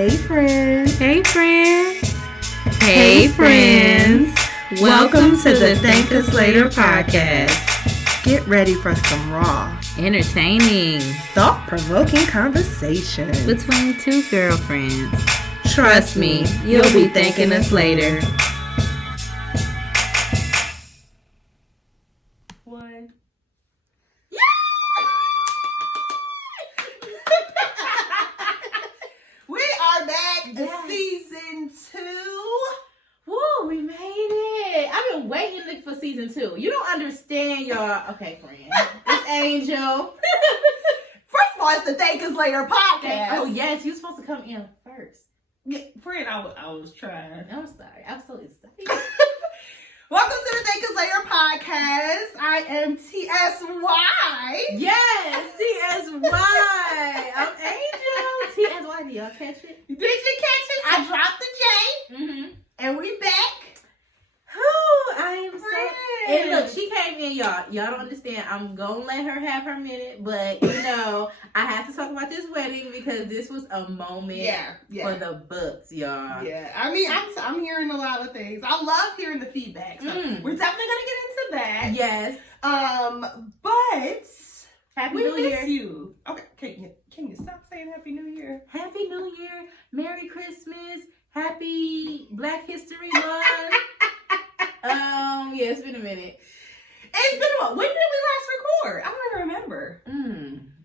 Hey friend. Hey friend. Hey friends. Welcome to the Thank Us Later podcast. Get ready for some raw, Entertaining, thought-provoking conversation between two girlfriends. Trust me, you'll be thanking us later. One. We are back to season 2. Woo, we made it. I've been waiting for season 2. You don't understand, y'all. Okay, friend. It's Angel. First of all, it's the Thank Us Later podcast. Oh, yes. You're supposed to come in first. Yeah, friend, I was trying. I'm sorry. I'm so excited. Welcome to the Thank Us Later podcast. I am TSY. Yes, TSY. I'm Angel. TSY, do y'all catch it? Did you catch it? I dropped the J. Mm-hmm. And we back. I am so. And look, she came in, y'all. Y'all don't understand. I'm gonna let her have her minute, but I have to talk about this wedding because this was a moment for the books, y'all. Yeah, I mean, I'm hearing a lot of things. I love hearing the feedback. So we're definitely gonna get into that. Yes. But Happy we New miss Year. you. Okay, can you stop saying Happy New Year? Happy New Year. Merry Christmas. Happy Black History Month. Yeah, it's been a minute. It's been a while. When did we last record? I don't even remember.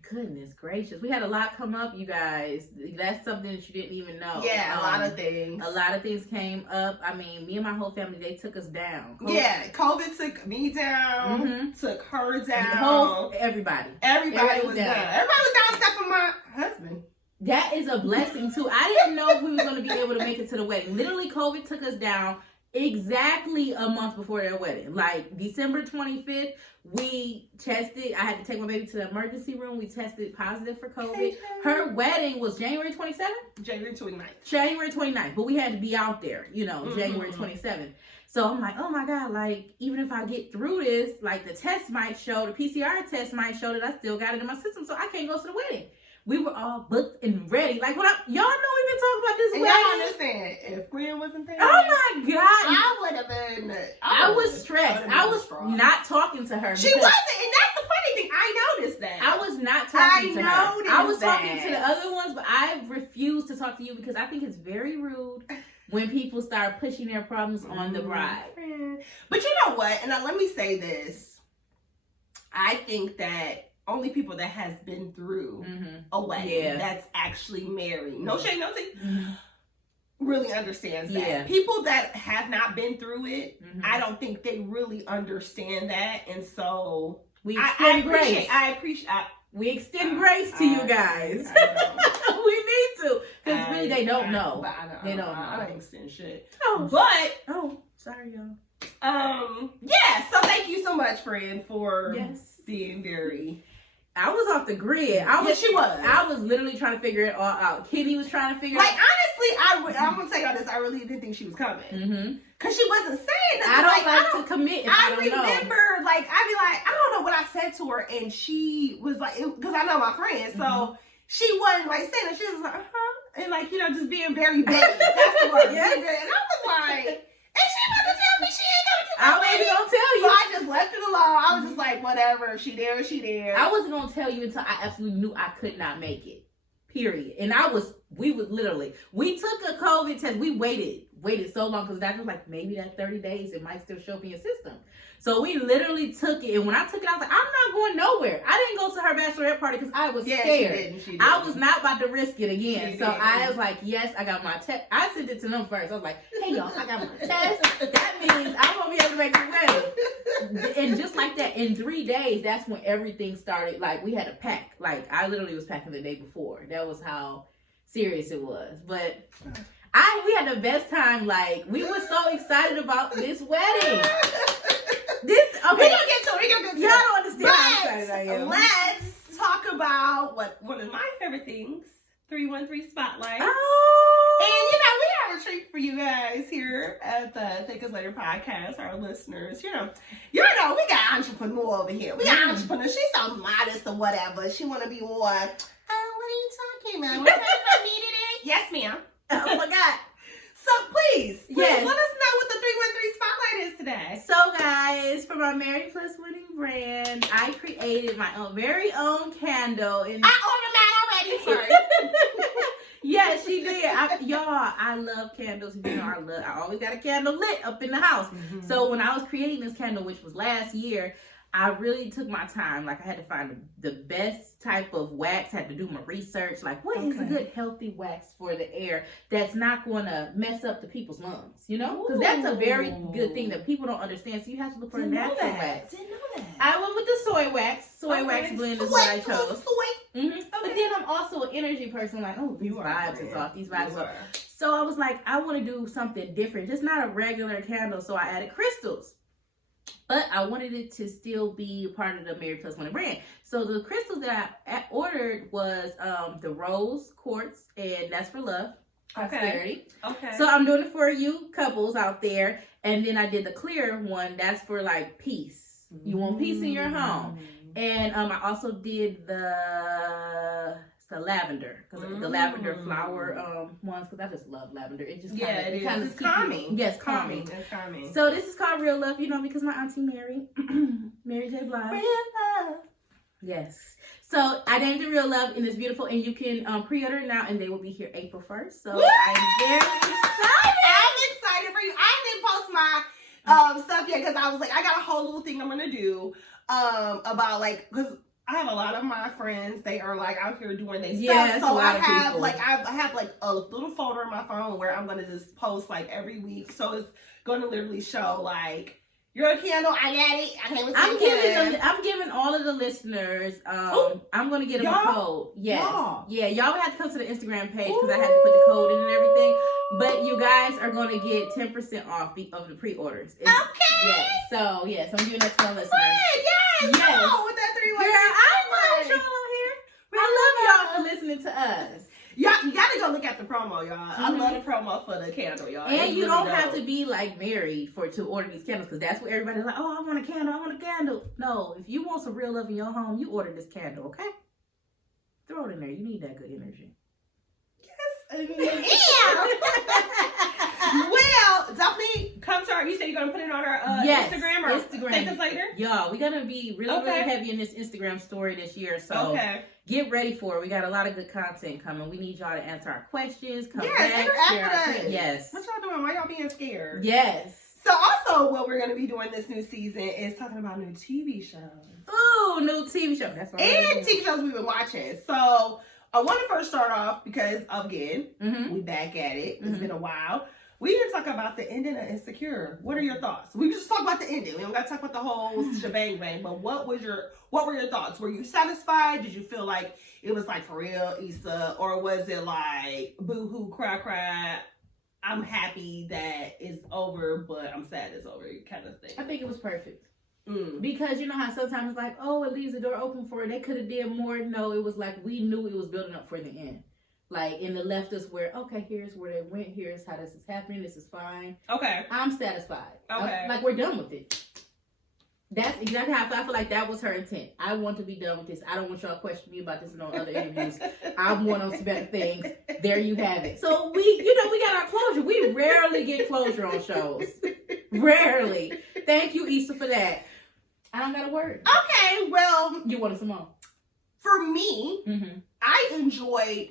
Goodness gracious. We had a lot come up, you guys. That's something that you didn't even know. Yeah, a lot of things. A lot of things came up. I mean, me and my whole family, they took us down. COVID took me down, took her down. Everybody. Everybody was down. Everybody was down except for my husband. That is a blessing, too. I didn't know if we was going to be able to make it to the wedding. Literally, COVID took us down exactly a month before their wedding. Like, December 25th, we tested. I had to take my baby to the emergency room. We tested positive for COVID. Okay. Her wedding was January 27th? January 29th. January 29th. But we had to be out there, January 27th. So I'm like, oh my God, like, even if I get through this, like, the test might show, the PCR test might show that I still got it in my system, so I can't go to the wedding. We were all booked and ready. Like, y'all know we've been talking about this wedding. Y'all understand, if Fran wasn't there. Oh my God. I would have been. I was stressed. I was not talking to her. She wasn't, and that's the funny thing. I noticed that. I was not talking to her. I was talking to the that. other ones, but I refuse to talk to you because I think it's very rude when people start pushing their problems on the bride. But you know what? And now let me say this. I think that only people that has been through a wedding that's actually married, no shade, no tea, really understands that. Yeah. People that have not been through it, I don't think they really understand that. And so we extend grace. We extend grace to you guys. We need to. Because really they don't know. They don't know. I don't extend shit. Sorry, y'all. So thank you so much, friend, for being very... I was off the grid. She was. I was literally trying to figure it all out. Kitty was trying to figure it out. Like, honestly, I'm going to tell y'all this. I really didn't think she was coming. Because she wasn't saying nothing. I don't like to commit if I don't know. I remember, like, I'd be like, I don't know what I said to her. And she was like, because I know my friend. So she wasn't, like, saying it. She was like, and, like, just being very vague. That's the word. And I was like... And she about to tell me she ain't gonna do I wasn't gonna tell you. So I just left it alone. I was just like, whatever. If she there, she there. I wasn't gonna tell you until I absolutely knew I could not make it. Period. And we took a COVID test. We waited so long because the doctor was like, maybe that 30 days, it might still show up in your system. So we literally took it. And when I took it, I was like, I'm not going nowhere. I didn't go to her bachelorette party because I was scared. She didn't. I was not about to risk it again. I was like, yes, I got my test. I sent it to them first. I was like, hey, y'all, I got my test. That means I'm going to be able to make the wedding. And just like that, in 3 days, that's when everything started. Like, we had to pack. Like, I literally was packing the day before. That was how serious it was. But... we had the best time. Like, we were so excited about this wedding. We're gonna get to it. Y'all don't understand how excited I am. Let's talk about one of my favorite things, 313 Spotlight. Oh! And, we have a treat for you guys here at the Thank Us Later podcast, our listeners. We got entrepreneur over here. We got entrepreneur. She's so modest or whatever. She want to be more, what are you talking about? What type of me today? Yes, ma'am. Oh my God. So please, let us know what the 313 spotlight is today. So guys, for my Married Plus Winning brand, I created my very own candle. And I ordered mine already. Sorry. Yeah, she did. I love candles. You know, I always got a candle lit up in the house. Mm-hmm. So when I was creating this candle, which was last year, I really took my time. Like, I had to find the best type of wax. I had to do my research. Like, what is a good healthy wax for the air that's not going to mess up the people's lungs? You know, because that's a very good thing that people don't understand. So you have to look for a natural wax. Didn't know that. I went with the soy wax. Wax blend is what I chose. Mm-hmm. Okay. But then I'm also an energy person. Like, oh, these vibes is off. These vibes are. So I was like, I want to do something different. Just not a regular candle. So I added crystals. But I wanted it to still be part of the Married Plus Winning brand. So the crystals that I ordered was the rose quartz, and that's for love, prosperity. Okay. So I'm doing it for you couples out there. And then I did the clear one. That's for like peace. You want peace in your home. And I also did the lavender, because the lavender flower ones, because I just love lavender. It just kind of calming. Yes, calming. It's calming. So this is called Real Love, you know, because my auntie Mary J. Blige. Real Love. Yes. So I named it Real Love, and it's beautiful, and you can pre-order it now, and they will be here April 1st. So I'm very excited. I'm excited for you. I didn't post my stuff yet, because I was like, I got a whole little thing I'm gonna do about, like, because I have a lot of my friends, they are like out here doing their stuff. So I have like a little folder on my phone where I'm gonna just post like every week. So it's gonna literally show like, you're a candle, I got it. I came with I'm giving all of the listeners, I'm gonna get them a code. Yes. Yeah, y'all would have to come to the Instagram page because I had to put the code in and everything. But you guys are gonna get 10% off of the pre-orders. Okay. Yes. So yes, I'm giving that to my listeners. Yes. No, with that 3 Girl, I love y'all here. I love y'all for listening to us. Y'all, you gotta go look at the promo, y'all. I love the promo for the candle, y'all. And you don't have to be like married to order these candles, because that's what everybody's like, oh, I want a candle, I want a candle. No, if you want some real love in your home, you order this candle, okay? Throw it in there. You need that good energy. Yeah. Well, definitely come to our. You said you're gonna put it on our Instagram or thank us later. Yeah, we're gonna be really heavy in this Instagram story this year. So get ready for it. We got a lot of good content coming. We need y'all to answer our questions. Come back, share our yes. What y'all doing? Why y'all being scared? Yes. So also, what we're gonna be doing this new season is talking about new TV shows. Ooh, new TV shows. That's what and TV shows we've been watching. So I want to first start off because, again, we back at it. It's been a while. We didn't talk about the ending of Insecure. What are your thoughts? We just talk about the ending. We don't got to talk about the whole shebang bang. But what were your thoughts? Were you satisfied? Did you feel like it was like for real, Issa, or was it like boo hoo, cry? I'm happy that it's over, but I'm sad it's over, kind of thing. I think it was perfect. Because you know how sometimes it's like, oh, it leaves the door open for it. They could have did more. No, it was like we knew it was building up for the end. Like, and it left us where, okay, here's where they went. Here's how this is happening. This is fine. Okay. I'm satisfied. Okay. Like, we're done with it. That's exactly how I feel. I feel like that was her intent. I want to be done with this. I don't want y'all to question me about this in other interviews. I want on some better things. There you have it. So we got our closure. We rarely get closure on shows. Rarely. Thank you, Issa, for that. I don't got a word. Okay, well. You wanted some more? For me, I enjoyed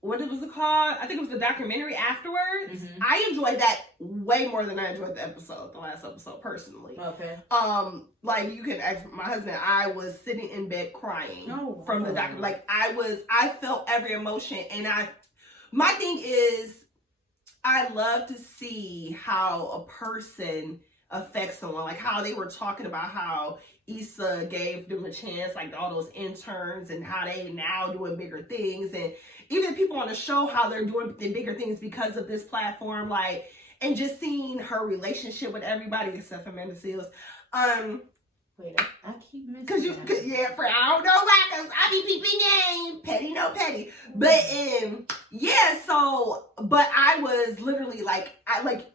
what was it called? I think it was the documentary afterwards. I enjoyed that way more than I enjoyed the last episode, personally. Okay. Like you can ask my husband, I was sitting in bed crying from the documentary. Like I felt every emotion, and my thing is, I love to see how a person affects someone. Like how they were talking about how Issa gave them a chance, like all those interns, and how they now doing bigger things, and even people on the show, how they're doing the bigger things because of this platform, like, and just seeing her relationship with everybody except for Amanda Seals. Wait, I keep missing. Cause I don't know why, cause I be peeping game, petty no petty. But but I was literally like,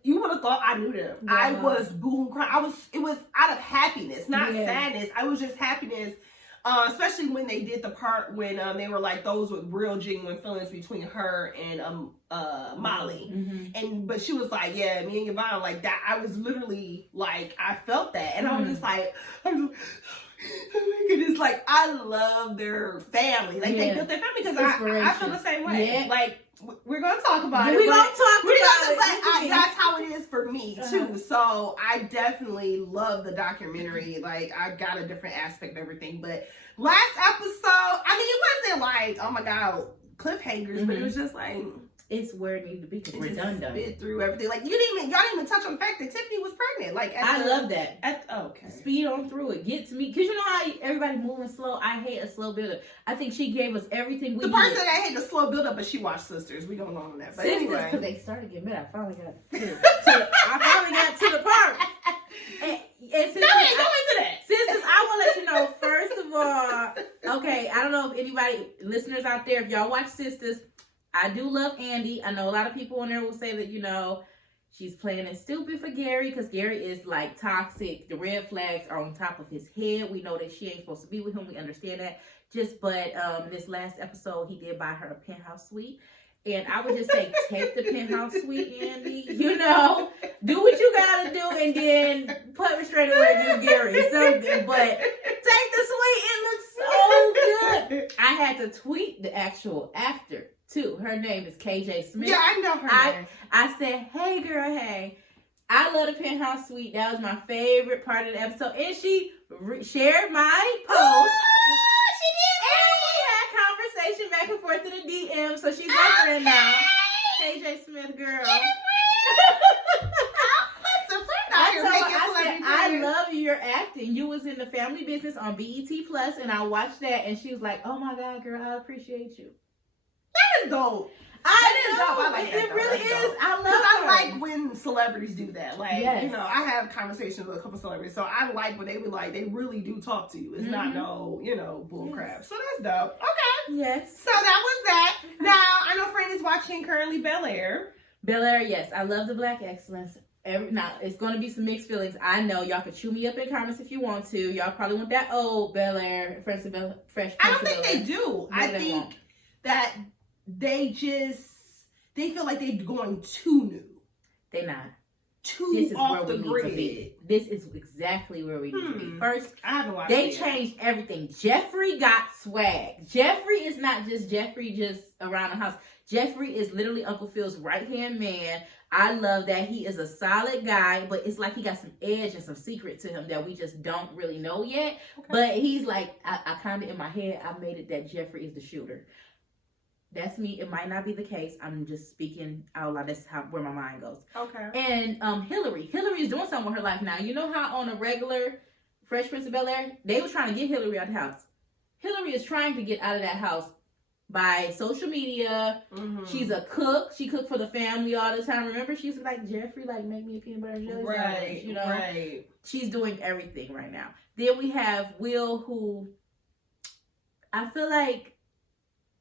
you would have thought I knew them. Yeah. I was boohoo crying. It was out of happiness, not sadness. I was just happiness. especially when they did the part when they were like those with real genuine feelings between her and Molly, but she was like, yeah, me and Yvonne, like that. I was literally like, I felt that, and I was just like, oh my goodness, like I love their family, like they built their family because I feel the same way. Like we're gonna talk about it. We're gonna talk about it. That's how it is for me too. So I definitely love the documentary. Like I got a different aspect of everything. But last episode, I mean, it wasn't like, oh my god, cliffhangers, but it was just like, it's where it needed to be because we're done. Spit through everything. Like y'all didn't even touch on the fact that Tiffany was pregnant. Like I love that. Okay. Speed on through it. Get to me because you know how everybody moving slow. I hate a slow buildup. I think she gave us everything we needed. The person that hate the slow buildup, but she watched Sisters. We don't know on that. But Sisters, anyway, because they started getting mad. I finally got to the part. And sisters, go into that. Sisters, I want to let you know. First of all, okay, I don't know if anybody listeners out there, if y'all watch Sisters. I do love Andy. I know a lot of people on there will say that, you know, she's playing it stupid for Gary because Gary is like toxic. The red flags are on top of his head. We know that she ain't supposed to be with him. We understand that. But this last episode, he did buy her a penthouse suite. And I would just say, take the penthouse suite, Andy. You know, do what you gotta do and then put restraining order against Gary. So, but take the suite. It looks so good. I had to tweet the actual actor. Too. Her name is KJ Smith. Yeah, I know her name. I said, hey girl, hey. I love the penthouse suite. That was my favorite part of the episode. And she shared my post. She did. And we had conversation back and forth in the DM. So she's my friend now. KJ Smith, girl. I love your acting. You was in the family business on BET Plus, and I watched that, and she was like, oh my God, girl, I appreciate you. That is dope. I like that. It really is. I love it. I like when celebrities do that. Like, you know, I have conversations with a couple celebrities, so I like when they be like, they really do talk to you. It's not no, you know, bull crap. So that's dope. Okay. Yes. So that was that. Now, I know Fran is watching currently Bel-Air. Bel-Air, yes. I love the Black excellence. Now, it's going to be some mixed feelings. I know y'all can chew me up in comments if you want to. Y'all probably want that old Bel-Air, Fresh Prince of Bel-Air. I don't think they do. I think that they feel like they're going too new. They're not. Too off the grid. This is exactly where we need to be. First, I haven't watched they changed everything. Jeffrey got swag. Jeffrey is not just Jeffrey just around the house. Jeffrey is literally Uncle Phil's right-hand man. I love that he is a solid guy, but it's like he got some edge and some secret to him that we just don't really know yet. Okay. But he's like, I kind of in my head, I made it that Jeffrey is the shooter. That's me. It might not be the case. I'm just speaking out loud. That's where my mind goes. Okay. And Hillary is doing something with her life now. You know how on a regular Fresh Prince of Bel-Air, they were trying to get Hillary out of the house. Hillary is trying to get out of that house by social media. She's a cook. She cooked for the family all the time. Remember, she used to like, Jeffrey, like, make me a peanut butter and jelly sandwich, you know? Right. She's doing everything right now. Then we have Will, who I feel like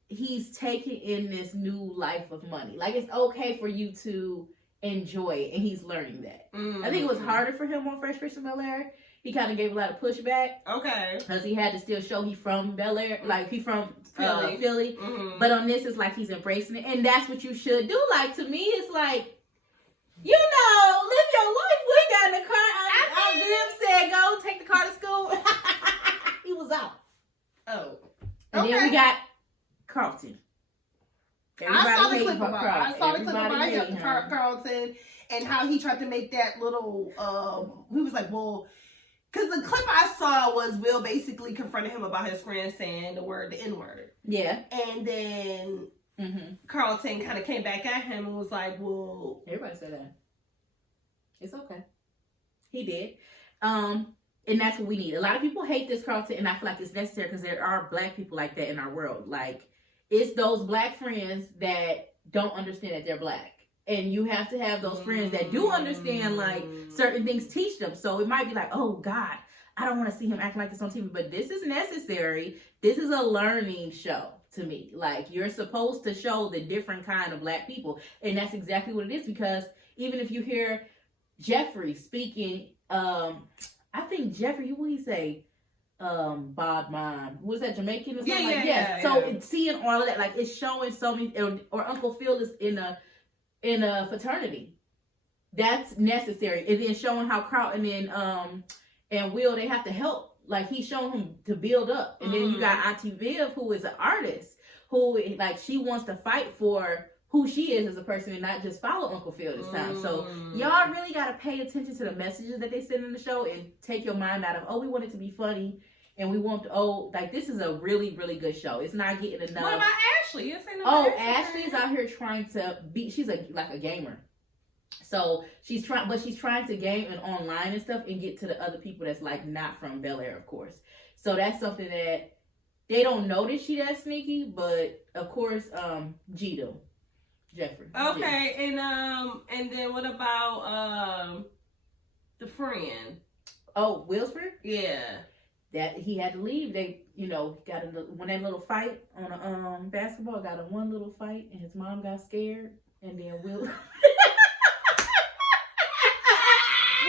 he's taking in this new life of money. Like, it's okay for you to enjoy it, and he's learning that. I think it was harder for him on Fresh Prince of Bel-Air. He kind of gave a lot of pushback. Okay. Because he had to still show he from Bel-Air. Like, he from Philly. But on this, it's like he's embracing it. And that's what you should do. Like, to me, it's like, you know, live your life. We got in the car. Viv said, go take the car to school. He was out. Oh. And then we got Carlton. I saw the clip about him, Carlton, and how he tried to make that little, he was like, well, because the clip I saw was Will basically confronted him about his friend saying the N-word. Yeah. And then Carlton kind of came back at him and was like, well. Everybody said that. It's okay. He did. And that's what we need. A lot of people hate this Carlton, and I feel like it's necessary because there are Black people like that in our world. Like, it's those Black friends that don't understand that they're Black. And you have to have those friends that do understand, like, certain things teach them. So it might be like, oh, God, I don't want to see him acting like this on TV. But this is necessary. This is a learning show to me. Like, you're supposed to show the different kind of Black people. And that's exactly what it is. Because even if you hear Jeffrey speaking, I think Jeffrey, what did he say? Bod Mom. Was that Jamaican or something? Yeah, like, yes. So seeing all of that, like it's showing so many, or Uncle Phil is in a fraternity. That's necessary. And then showing how Carlton and Will, they have to help. Like he's showing him to build up. And then you got Auntie Viv, who is an artist, who like she wants to fight for who she is as a person and not just follow Uncle Phil this time. So y'all really got to pay attention to the messages that they send in the show and take your mind out of, oh, we want it to be funny and we want to, like this is a really, really good show. It's not getting enough. What about Ashley? You saying Ashley's out here trying to be, she's like a gamer. So she's trying to game and online and stuff and get to the other people that's like not from Bel Air, of course. So that's something that they don't notice she that sneaky, but of course, Jeffrey. Okay, and then what about the friend? Oh, Will's friend? Yeah. That he had to leave. They, got that little fight on a basketball, got in one little fight, and his mom got scared, and then Will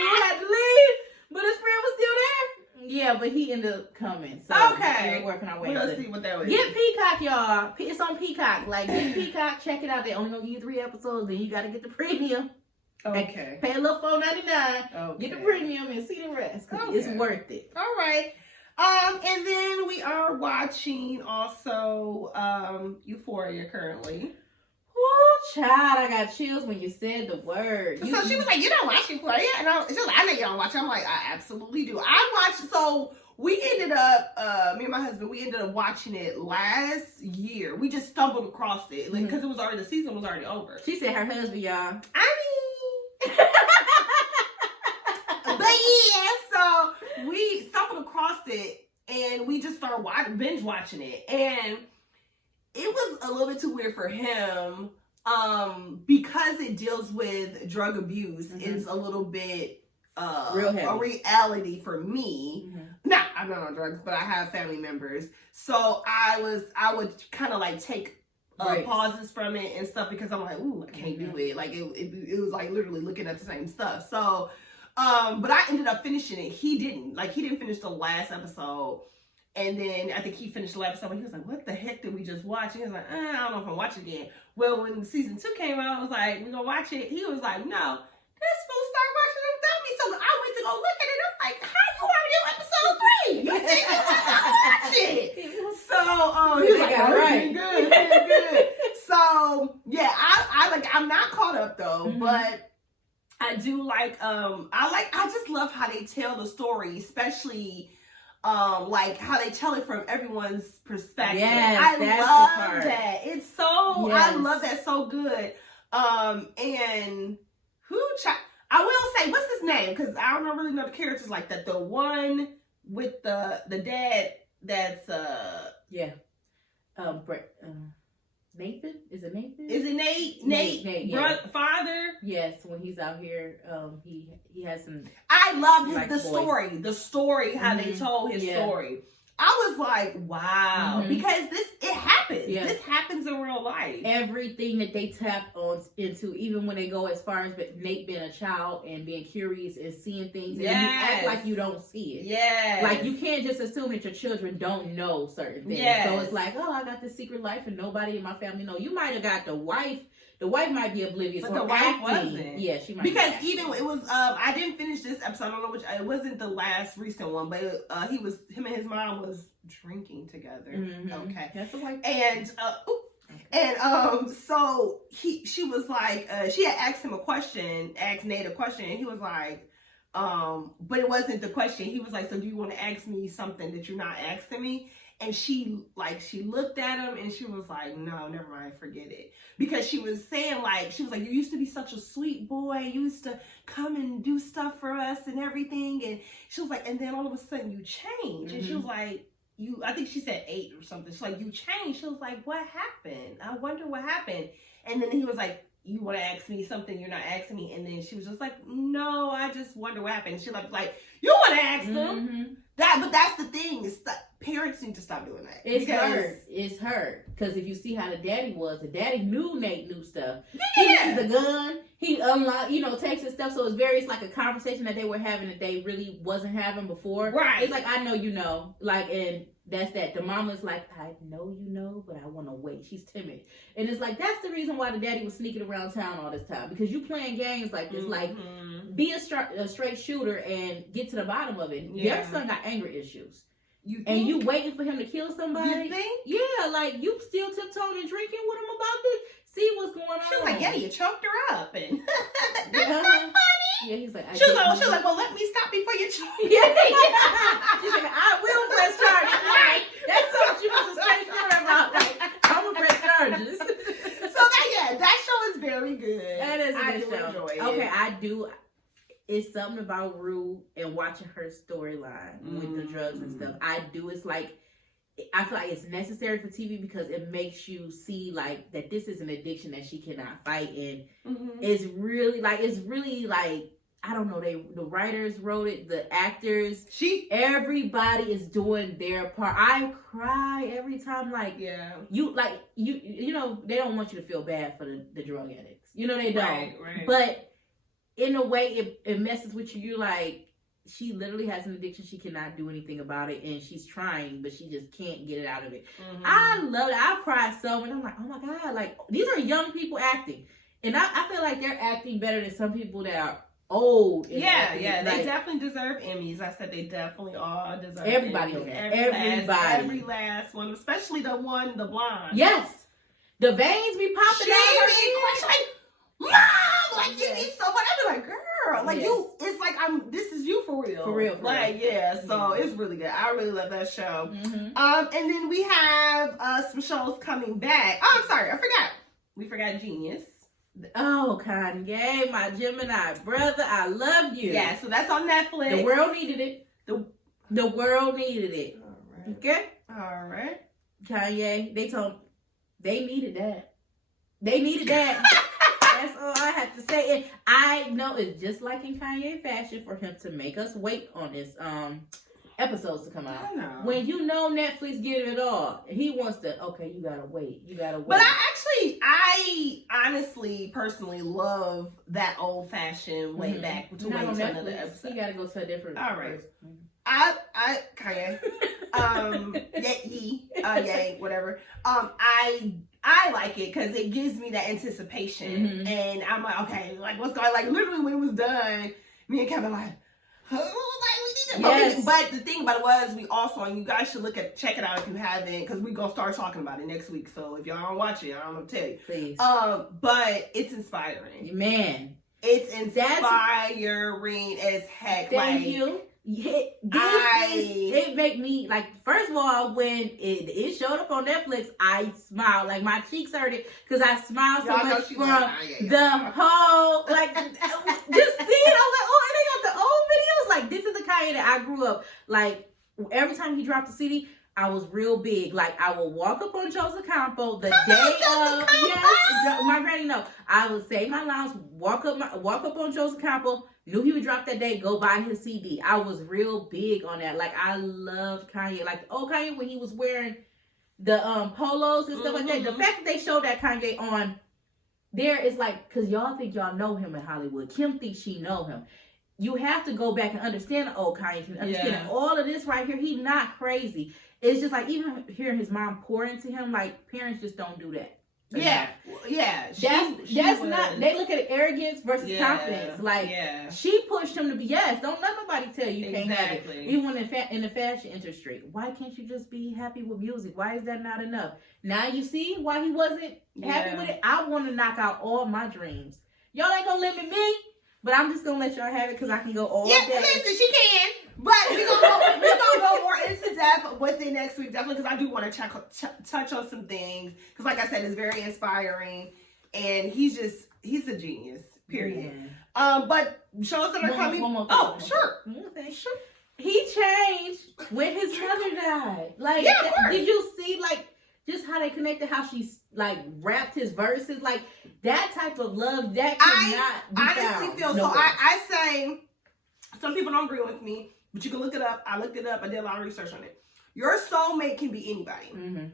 had to leave, but his friend was still there. Yeah, but he ended up coming. So we're working our way. Let's see what that was. Get Peacock, y'all. It's on Peacock. Like, get Peacock. Check it out. They only gonna give you 3 episodes. Then you gotta get the premium. Okay. Pay a little $4.99. Okay. Get the premium and see the rest. Okay. It's worth it. All right. And then we are watching also Euphoria currently. Ooh, child, I got chills when you said the word. So she was like, "You don't watch Euphoria?" And she was like, "I know you don't watch it." I'm like, "I absolutely do. I watched." So we ended up, me and my husband, we ended up watching it last year. We just stumbled across it because it was already, the season was already over. She said her husband, y'all. I mean, but yeah, so we stumbled across it and we just started binge watching it, and it was a little bit too weird for him because it deals with drug abuse. Is a little bit real heavy. A reality for me. Now, I'm not on drugs, but I have family members, so I would kind of like take pauses from it and stuff because I'm like, ooh, I can't do it. Like it was like literally looking at the same stuff. So but I ended up finishing it. He didn't finish the last episode. And then I think he finished the last episode and he was like, what the heck did we just watch? And he was like, I don't know if I'm watching again. Well, when season 2 came out, I was like, we're going to watch it. He was like, no, this fool started watching it without me. So I went to go look at it. I'm like, how you already on episode 3? You said you want to watch it. So, he was like, right. Good. So, yeah, I'm not caught up though, but I do I just love how they tell the story, especially like how they tell it from everyone's perspective. Yes, I that's love the part. that. It's so I love that so good. And I will say, what's his name? Because I don't really know the characters like that. The one with the dad that's Nathan? Is it Nathan? Is it Nate? Nate, Father? Yes, when he's out here, he has some. I loved the story, how they told his story. I was like, wow, because it happens. Yeah. This happens in real life. Everything that they tap on into, even when they go as far as Nate being a child and being curious and seeing things, and you act like you don't see it. Yeah, like you can't just assume that your children don't know certain things. Yes. So it's like, oh, I got this secret life and nobody in my family know. You might have got the wife. The wife might be oblivious, but the wife wasn't. Yeah, she might. Because even it was, I didn't finish this episode. I don't know which. It wasn't the last recent one, but him and his mom was drinking together. Okay, that's the wife. And so she was like, she had asked Nate a question, and he was like, but it wasn't the question. He was like, so do you want to ask me something that you're not asking me? And she looked at him and she was like, no, never mind, forget it. Because she was saying you used to be such a sweet boy. You used to come and do stuff for us and everything. And she was like, and then all of a sudden you changed. And she was like, I think she said 8 or something. She's like, you changed. She was like, what happened? I wonder what happened. And then he was like, you want to ask me something you're not asking me, and then she was just like, no, I just wonder what happened. And she like, you want to ask them but that's the thing, is parents need to stop doing that. It's her because if you see how the daddy knew Nate knew stuff. He used the gun, he unlocked, takes his stuff. So it's like a conversation that they were having that they really wasn't having before. Right. It's like, I know and that's that. The mama's like, I know but I want to wait. She's timid. And it's like, that's the reason why the daddy was sneaking around town all this time. Because you playing games like this. Like, be a straight shooter and get to the bottom of it. Their son got anger issues. And you waiting for him to kill somebody? You think? Yeah, like, you still tiptoeing and drinking with him about this? See what's going on. She was like, yeah, you choked her up. And that's not funny. Yeah, he's like, she was like, well, let me stop before you choke. Yeah. She's like, I will press charges. Like, that's something she was a straight shooter about. Like, I'm going to press charges. So that show is very good. That is a good show. Enjoy it. Okay, I do. It's something about Rue and watching her storyline with the drugs and stuff. I do. It's like, I feel like it's necessary for TV because it makes you see like that this is an addiction that she cannot fight, and it's really like I don't know. The writers wrote it, the actors, everybody is doing their part. I cry every time. Like you they don't want you to feel bad for the drug addicts. They don't. Right. But in a way, it messes with you. You're like, she literally has an addiction. She cannot do anything about it. And she's trying, but she just can't get it out of it. I love it. I cried so much. I'm like, oh my God. Like, these are young people acting. And I feel like they're acting better than some people that are old. Yeah. They definitely deserve Emmys. I said they definitely all deserve everybody Emmys. Every last one. Especially the blonde. Yes. The veins be popping out. Mom, like you need so much. I be like, girl, like you. It's like this is you for real. For real. Like So it's really good. I really love that show. And then we have some shows coming back. Oh, I'm sorry, I forgot. We forgot Genius. Oh, Kanye, my Gemini brother, I love you. Yeah, so that's on Netflix. The world needed it. The world needed it. All right. Okay. All right. Kanye, they needed that. They needed that. That's all I have to say. And I know it's just like in Kanye fashion for him to make us wait on this episodes to come out. I know. When Netflix get it all, he wants to. Okay, you gotta wait. But I honestly, personally love that old fashioned way back to wait until another episode. You gotta go to a different. All right. Kanye. Yay, whatever. I like it because it gives me that anticipation, and I'm like, okay, like what's going? Like literally when it was done, me and Kevin like, oh, like we need to. But the thing about it was, we also, and you guys should check it out if you haven't, because we gonna start talking about it next week. So if y'all don't watch it, I don't know what to tell you. Please. But it's inspiring, man. It's inspiring as heck. Thank you. It make me like, first of all, when it showed up on Netflix, I smiled, like my cheeks hurted because I smiled so much from the whole, like, just see it. I was like, oh, and they got the old videos. Like, this is the Kanye that I grew up. Like, every time he dropped the CD, I was real big. Like, I would walk up on Joseph Campo the day of. Yes, my granny know. I would say my lines, walk up on Joseph Campo. Knew he would drop that day, go buy his CD. I was real big on that. Like, I loved Kanye. Like, Kanye, when he was wearing the polos and stuff like that. The fact that they showed that Kanye on there is like, because y'all think y'all know him in Hollywood. Kim thinks she know him. You have to go back and understand the old Kanye. Understand all of this right here. He's not crazy. It's just like, even hearing his mom pour into him, like, parents just don't do that. Yeah. That's not. They look at arrogance versus confidence. Like, she pushed him to be. Yes, don't let nobody tell you can't have it. Even in the fashion industry, why can't you just be happy with music? Why is that not enough? Now you see why he wasn't happy with it. I want to knock out all my dreams. Y'all ain't gonna limit me, but I'm just gonna let y'all have it because I can go all day. Yeah, listen, she can. But we're gonna go more into depth with it next week, definitely, because I do want to touch on some things. Because, like I said, it's very inspiring, and he's a genius. Period. But shows that are coming. Sure. He changed when his mother died. Like, did you see like just how how they connected, how she like rapped his verses, like that type of love that cannot be honestly found. feel so. I say some people don't agree with me, but you can look it up. I looked it up. I did a lot of research on it. Your soulmate can be anybody. Mm-hmm.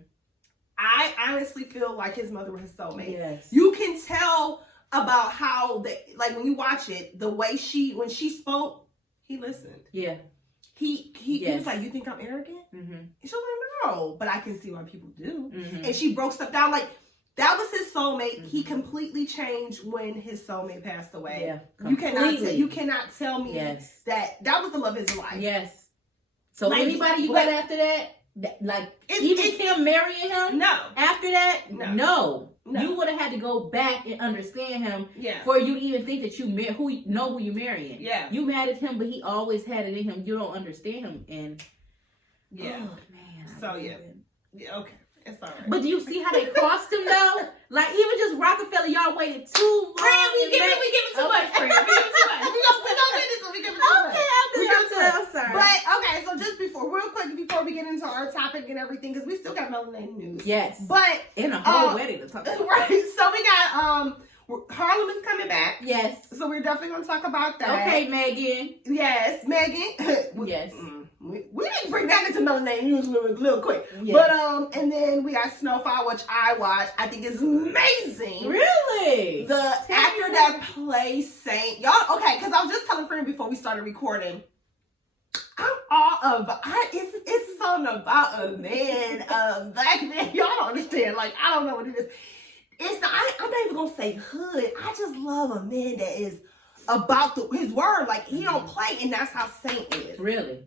I honestly feel like his mother was his soulmate. Yes. You can tell about how like when you watch it, the way when she spoke, he listened. Yeah. He was like, "You think I'm arrogant?" Mm-hmm. And she was like, "No, but I can see why people do." Mm-hmm. And she broke stuff down. Like that was his soulmate. Mm-hmm. He completely changed when his soulmate passed away. Yeah, you cannot tell me that was the love of his life. Yes. So like, anybody you got after that, like even him marrying him? No. After that, no. You would have had to go back and understand him for you to even think that you who you're marrying. Yeah. You mad at him, but he always had it in him. You don't understand him, and oh man. So yeah, okay. It's all right. But do you see how they crossed him though? Like even just Rockefeller, y'all waited too long. Friend, we give it too much. Friend, we give it too much. We give it too much. Okay, I'm sorry. But okay, so just before we get into our topic and everything, because we still got melanated news. Yes. But in a whole wedding to talk about. Right. So we got Harlem is coming back. Yes. So we're definitely gonna talk about that. Okay, Megan. Yes, Megan. Yes. We didn't bring that into melanated news real quick. Yes. But and then we got Snowfall, which I watched. I think is amazing. Really? The actor that plays Saint. Y'all okay, because I was just telling a friend before we started recording. I'm all about it's something about a man, black man. Y'all don't understand. Like, I don't know what it is. I'm not even gonna say hood. I just love a man that is about his word. Like he don't play, and that's how Saint is. Really?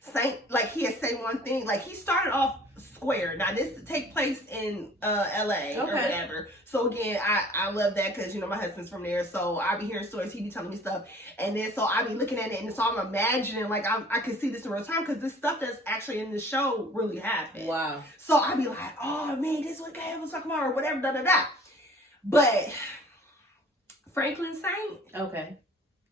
Saint, like he'll say one thing. Like he started off square. Now this take place in LA or whatever. So again, I love that because my husband's from there. So I be hearing stories. He be telling me stuff, and then so I be looking at it, and so I'm imagining like I can see this in real time because this stuff that's actually in the show really happened. Wow. So I be like, oh man, this is what Gabe was talking about or whatever, da da da. But Franklin Saint. Okay.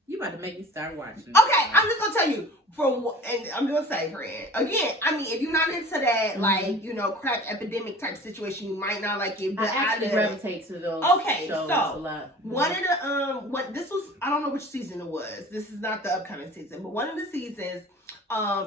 You about to make me start watching. Okay, I'm just gonna tell you and I'm gonna say, friend. Again, I mean, if you're not into that, like crack epidemic type situation, you might not like it. But I actually gravitate to those. Okay, shows a lot. One of the this was, I don't know which season it was. This is not the upcoming season, but one of the seasons,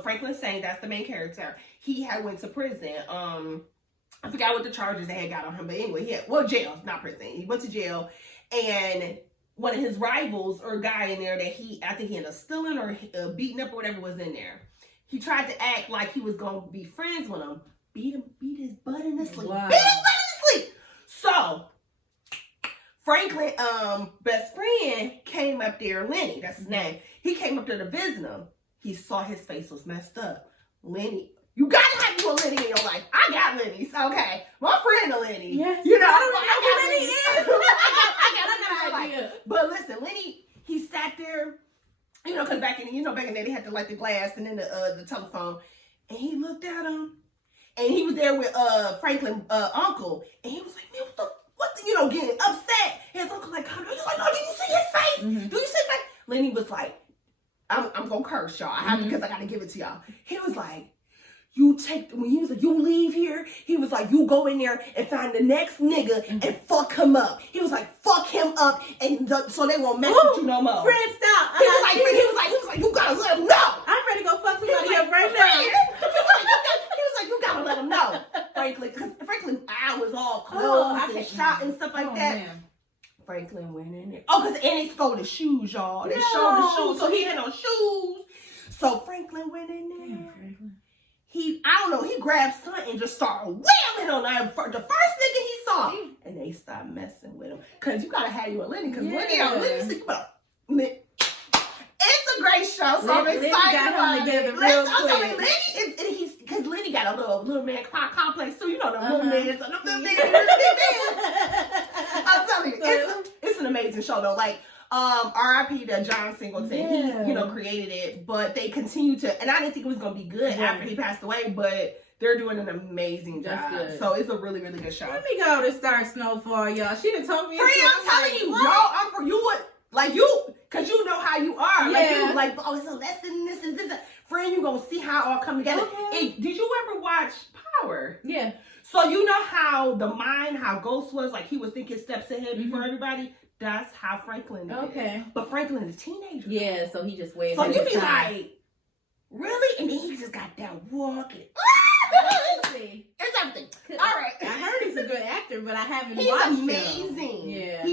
Franklin Saint, that's the main character. He had went to prison. I forgot what the charges they had got on him, but anyway, jail, not prison. He went to jail, and one of his rivals or guy in there that I think he ended up stealing or beating up or whatever was in there. He tried to act like he was going to be friends with him. Beat his butt in his sleep. Wow. Beat his butt in his sleep. So, Franklin, best friend came up there, Lenny, that's his name. He came up there to visit him. He saw his face was messed up. Lenny, you gotta have you a Lenny in your life. I got Lenny's, okay. My friend a Lenny. Yes. I got Lenny is. I got idea. But listen, Lenny, he sat there, because back in the day they had to light the glass and then the telephone, and he looked at him, and he was there with Franklin uncle, and he was like, man, what the getting upset. His uncle like, come on. He was like, no, did you see his face? Mm-hmm. Do you see his face? Lenny was like, I'm gonna curse y'all. I have because I gotta give it to y'all. He was like, when he was like, you leave here, he was like, you go in there and find the next nigga and fuck him up. He was like, fuck him up, and so they won't mess with you no more. Friend, stop. He was like, you gotta let him know. I'm ready to go fuck somebody up right now. He was like, you gotta let him know. Franklin's eye was all closed and shot and stuff like that. Man. Franklin went in there. And they stole the shoes, y'all. They stole the shoes, so he had no shoes. So Franklin went in there. He grabbed something and just started wailing on that. The first nigga he saw. And they stopped messing with him. Because you got to have you a Lenny. Because Lenny, it's a great show. So I'm excited about it. Lenny, because Lenny got a little man complex too. The little man. So the little niggas. I'm telling you, it's an amazing show though. Like, R.I.P. to John Singleton. He, created it, but they continue to, and I didn't think it was going to be good after he passed away, but they're doing an amazing job. Good. So it's a really, really good show. Let me go to start Snowfall, y'all. She done told me. I'm telling you, I'm for you. Because you know how you are. Yeah. It's a lesson, this and this. Friend, you going to see how it all come together. Okay. Did you ever watch Power? Yeah. So you know how how Ghost was, like he was thinking steps ahead before everybody? That's how Franklin is. Okay. But Franklin is a teenager. Yeah, so he just way So ahead you of be his time. like, really? And then he just got down walking. It's everything. All right. I heard he's a good actor, but I haven't He's watched amazing. him. Yeah.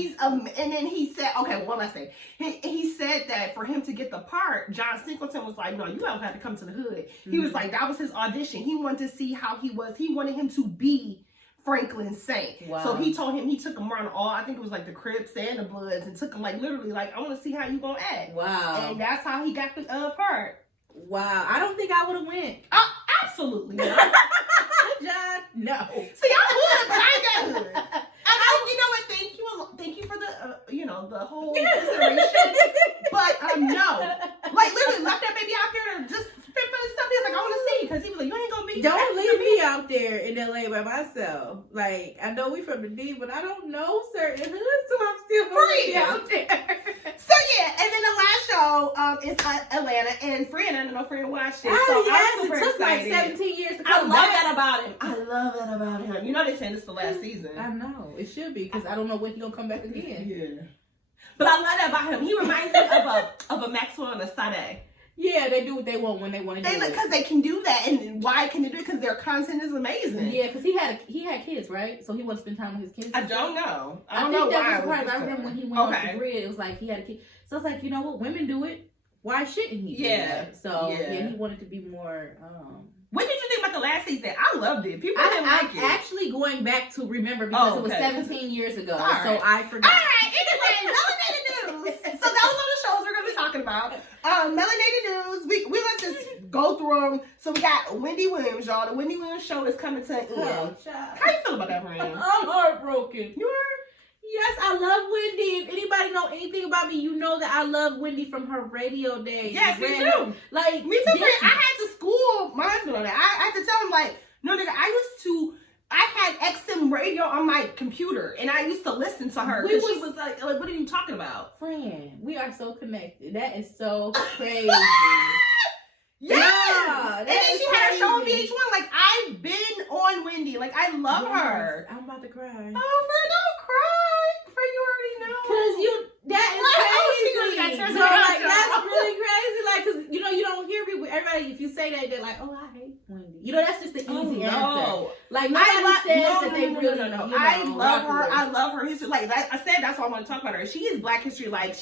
And then he said, okay, one last thing. He said that for him to get the part, John Singleton was like, no, you don't have to come to the hood. He was like, that was his audition. He wanted to see how he was. He wanted him to be Franklin Saint. Wow. So he took him around all, I think it was like the Crips and the Bloods, and took him like literally like, I want to see how you gonna act. Wow. And that's how he got the part. Wow. I don't think I would have went. Absolutely not. John, no. See, I would, but I got hood. You know what? Thank you for the the whole consideration. But no, like literally left that baby out there to just spit for his stuff. He was like, I want to see, because he was like, you ain't gonna be. Don't leave me out there in LA by myself. Like, I know we from the D, but I don't know certain hoods, so I'm still gonna be out there. So yeah, and then the last show is Atlanta, and Fran, I don't know if Fran watched it. Oh so yes, I'm super it took excited. like 17 years to I come love back. that about him. I love that about him. You know they saying this is the last season. I know it should be, because I don't know when he's gonna come back again. Yeah. But I love that about him. He reminds me of a Maxwell and a Sade. Yeah, they do what they want when they want to do it. Because they can do that, and why can they do it? Because their content is amazing. Yeah, because he had kids, right? So he wants to spend time with his kids. I don't know. I think know that why. was surprising. I remember when he went off the grid, it was like he had a kid. So it's like, you know what? Women do it. Why shouldn't he do that? So yeah, he wanted to be more. What did you think about the last season? I loved it. People didn't like it. I'm actually going back to remember because it was 17 years ago. Right. So I forgot. All right, anyway, Melanated News. So those are the shows we're going to be talking about. Melanated News, we let's just go through them. So we got Wendy Williams, y'all. The Wendy Williams show is coming to an end. How you feel about that, friend? I'm heartbroken. You are? Yes, I love Wendy. If anybody know anything about me, you know that I love Wendy from her radio days. Yes, me too. Like, me too. I had to school my husband on that. I had to tell him, like, no, nigga, I had XM radio on my computer, and I used to listen to her. She was like, what are you talking about? Friend, we are so connected. That is so crazy. Yes! Yeah, and then she had her show on VH1. Like, I've been on Wendy. Like, I love her. I'm about to cry. Oh, Fred, don't cry. Fred, you already know. Because that is crazy. So, like, that's really crazy. Like, because, you don't hear people, everybody, if you say that, they're like, oh, I hate Wendy. That's just the easy answer. Like, nobody says that they really, I love her. I love her history. Like I said, that's why I want to talk about her. She is Black history. Like,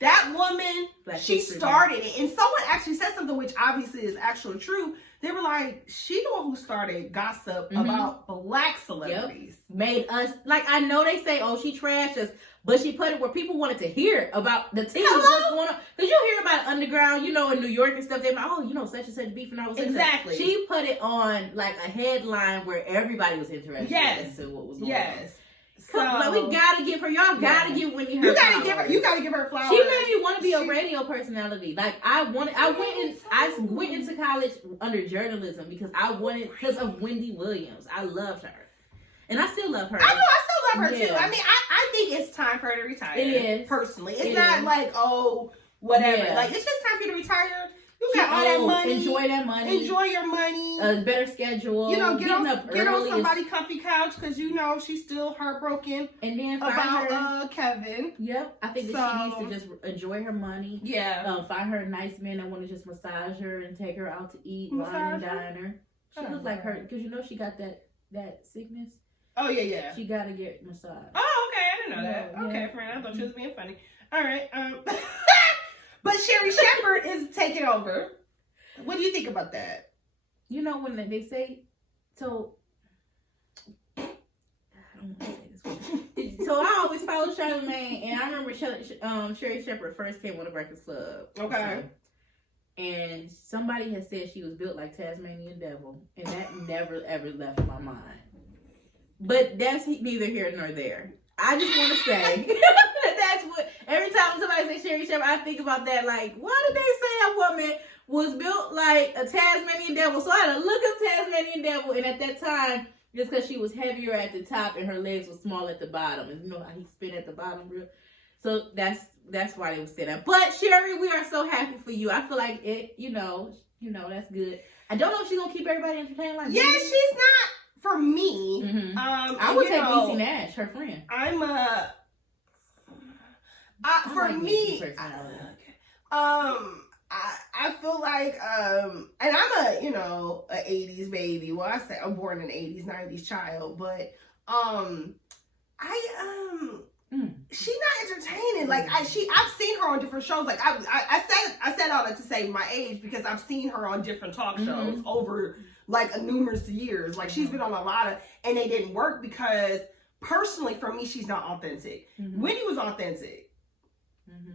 that woman, she started it. And someone actually said something which obviously is actually true. They were like, she the one who started gossip about Black celebrities. Yep. Made us, like, I know they say, oh, she trashed us, but she put it where people wanted to hear about the team, what's going on. Because you hear about underground, in New York and stuff. They're like, oh, such and such beef and all. Exactly. She put it on, like, a headline where everybody was interested in what was going on. So we gotta give her. Y'all gotta give Wendy her. You gotta give her flowers. She made me want to be a radio personality. Like I went into college under journalism because of Wendy Williams. I loved her, and I still love her. I know, I still love her too. I mean, I think it's time for her to retire. It is. Personally, it's not like whatever. Yeah. Like, it's just time for you to retire. You got all that money. Enjoy that money. Enjoy your money. A better schedule. Get on somebody's comfy couch because she's still heartbroken. And then about Kevin. Yep. I think that she needs to just enjoy her money. Yeah. Find her a nice man that want to just massage her and take her out to eat, wine and dine her. She looks like her because she got that sickness. Oh yeah. She got to get massaged. Oh okay, I didn't know that. Yeah. Okay, friend, I thought she was being funny. All right. But Sherry Shepherd is taking over. What do you think about that? When they say, so, I don't want to say this one. So I always follow Charlamagne, and I remember Sherry Shepherd first came on the Breakfast Club. Okay. And somebody had said she was built like Tasmanian Devil, and that never ever left my mind. But that's neither here nor there. I just want to say that's what every time somebody says Sherry Shepherd, I think about that. Like, why did they say that woman was built like a Tasmanian Devil? So I had to look up Tasmanian Devil, and at that time, just because she was heavier at the top and her legs were small at the bottom, and how he spin at the bottom, real. So that's why they would say that. But Sherry, we are so happy for you. I feel like it. That's good. I don't know if she's gonna keep everybody entertained like. Yeah, she's not. for me, I would take Niecy Nash, her friend. For me, I feel like, and I'm a, a 80s baby. Well, I say I'm born in the 80s, 90s child, but, she's not entertaining. Like I've seen her on different shows. Like I said all that to say my age because I've seen her on different talk shows over like numerous years. Like she's been on a lot of, and they didn't work because personally for me, she's not authentic. Wendy was authentic.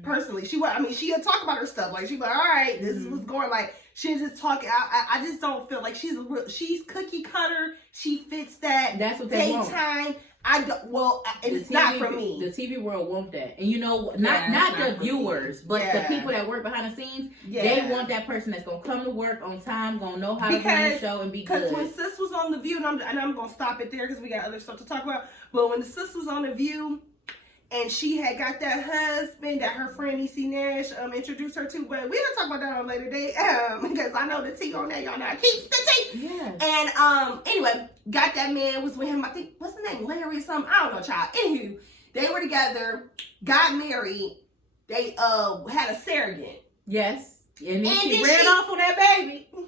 Personally, she'll talk about her stuff. Like she'd be like, all right, this is what's going. Like she'll just talk. I just don't feel like she's cookie cutter. She fits that. That's what they daytime. Want. I don't. Well, it's not for me. The TV world want that, and not the viewers, but the people that work behind the scenes. Yeah. They want that person that's gonna come to work on time, gonna know how to run the show and be good. Because when Sis was on The View, and I'm gonna stop it there because we got other stuff to talk about. But when the Sis was on The View, and she had got that husband that her friend Niecy Nash introduced her to, but we're gonna talk about that on a later date because I know the tea on that. Y'all know I keep the tea. Yeah. And anyway, got that man, was with him. I think what's the name, Larry or something. I don't know, child. Anywho, they were together, got married. They had a surrogate. Yes, and then she ran off on that baby. But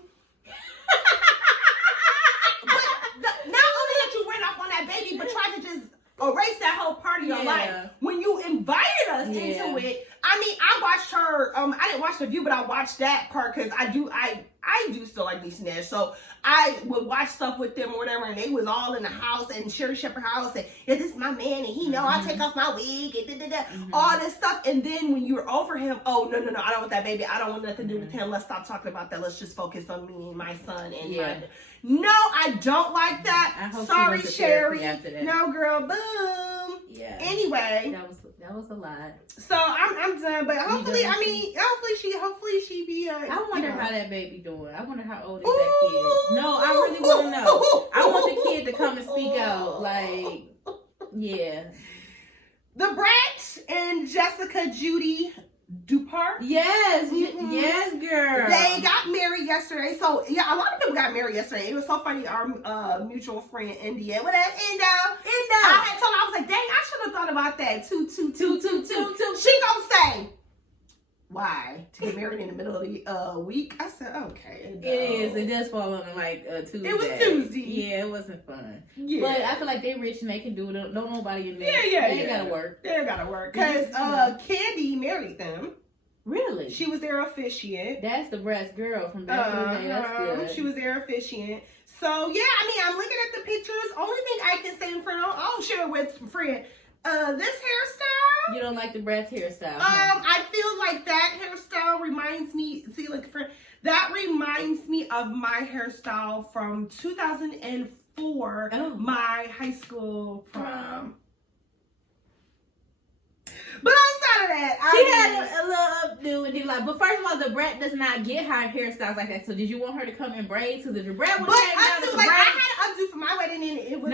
not only that you ran off on that baby, but tried to just erase that whole part of your life. When you invited us into it, I watched her. I didn't watch The View, but I watched that part because I do still like Niecy Nash. So I would watch stuff with them or whatever, and they was all in the house and Sherry Shepherd house, and this is my man, and he know I take off my wig and all this stuff. And then when you're over him, no, I don't want that baby. I don't want nothing to do with him. Let's stop talking about that. Let's just focus on me and my son and my. No, I don't like that. Sorry, Sherry. No, girl. Boom. Yeah. Anyway, that was a lot. So I'm done. But hopefully she be. I wonder how that baby doing. I wonder how old is that kid. No, I really want to know. I want the kid to come and speak out. Like, yeah. The Brat and Jessica Judy Dupart. Yes, yes, girl. They got married yesterday. So yeah, a lot of people got married yesterday. It was so funny. Our mutual friend India, what up, Indo? I had told her, I was like, dang, I should have thought about that. 2. She gonna say, why to get married in the middle of the week? I said, okay. It is. It does fall on like Tuesday. It was Tuesday. Yeah, it wasn't fun. Yeah. But I feel like they rich and they can do it. Don't nobody in there. They gotta work. They gotta work. Because Candy married them. Really? She was their officiant. That's the Brat's girl from back in the day. That's good. She was their officiant. So yeah, I'm looking at the pictures. Only thing I can say in front of, I'll share with a friend. This hairstyle. You don't like the Brat's hairstyle? I feel like that hairstyle reminds me. That reminds me of my hairstyle from 2004, my high school prom. But outside of that, she had a little updo and like. But first of all, the Brat does not get her hairstyles like that. So did you want her to come in braids? Because if the Brat was down with I had an updo for my wedding, and it was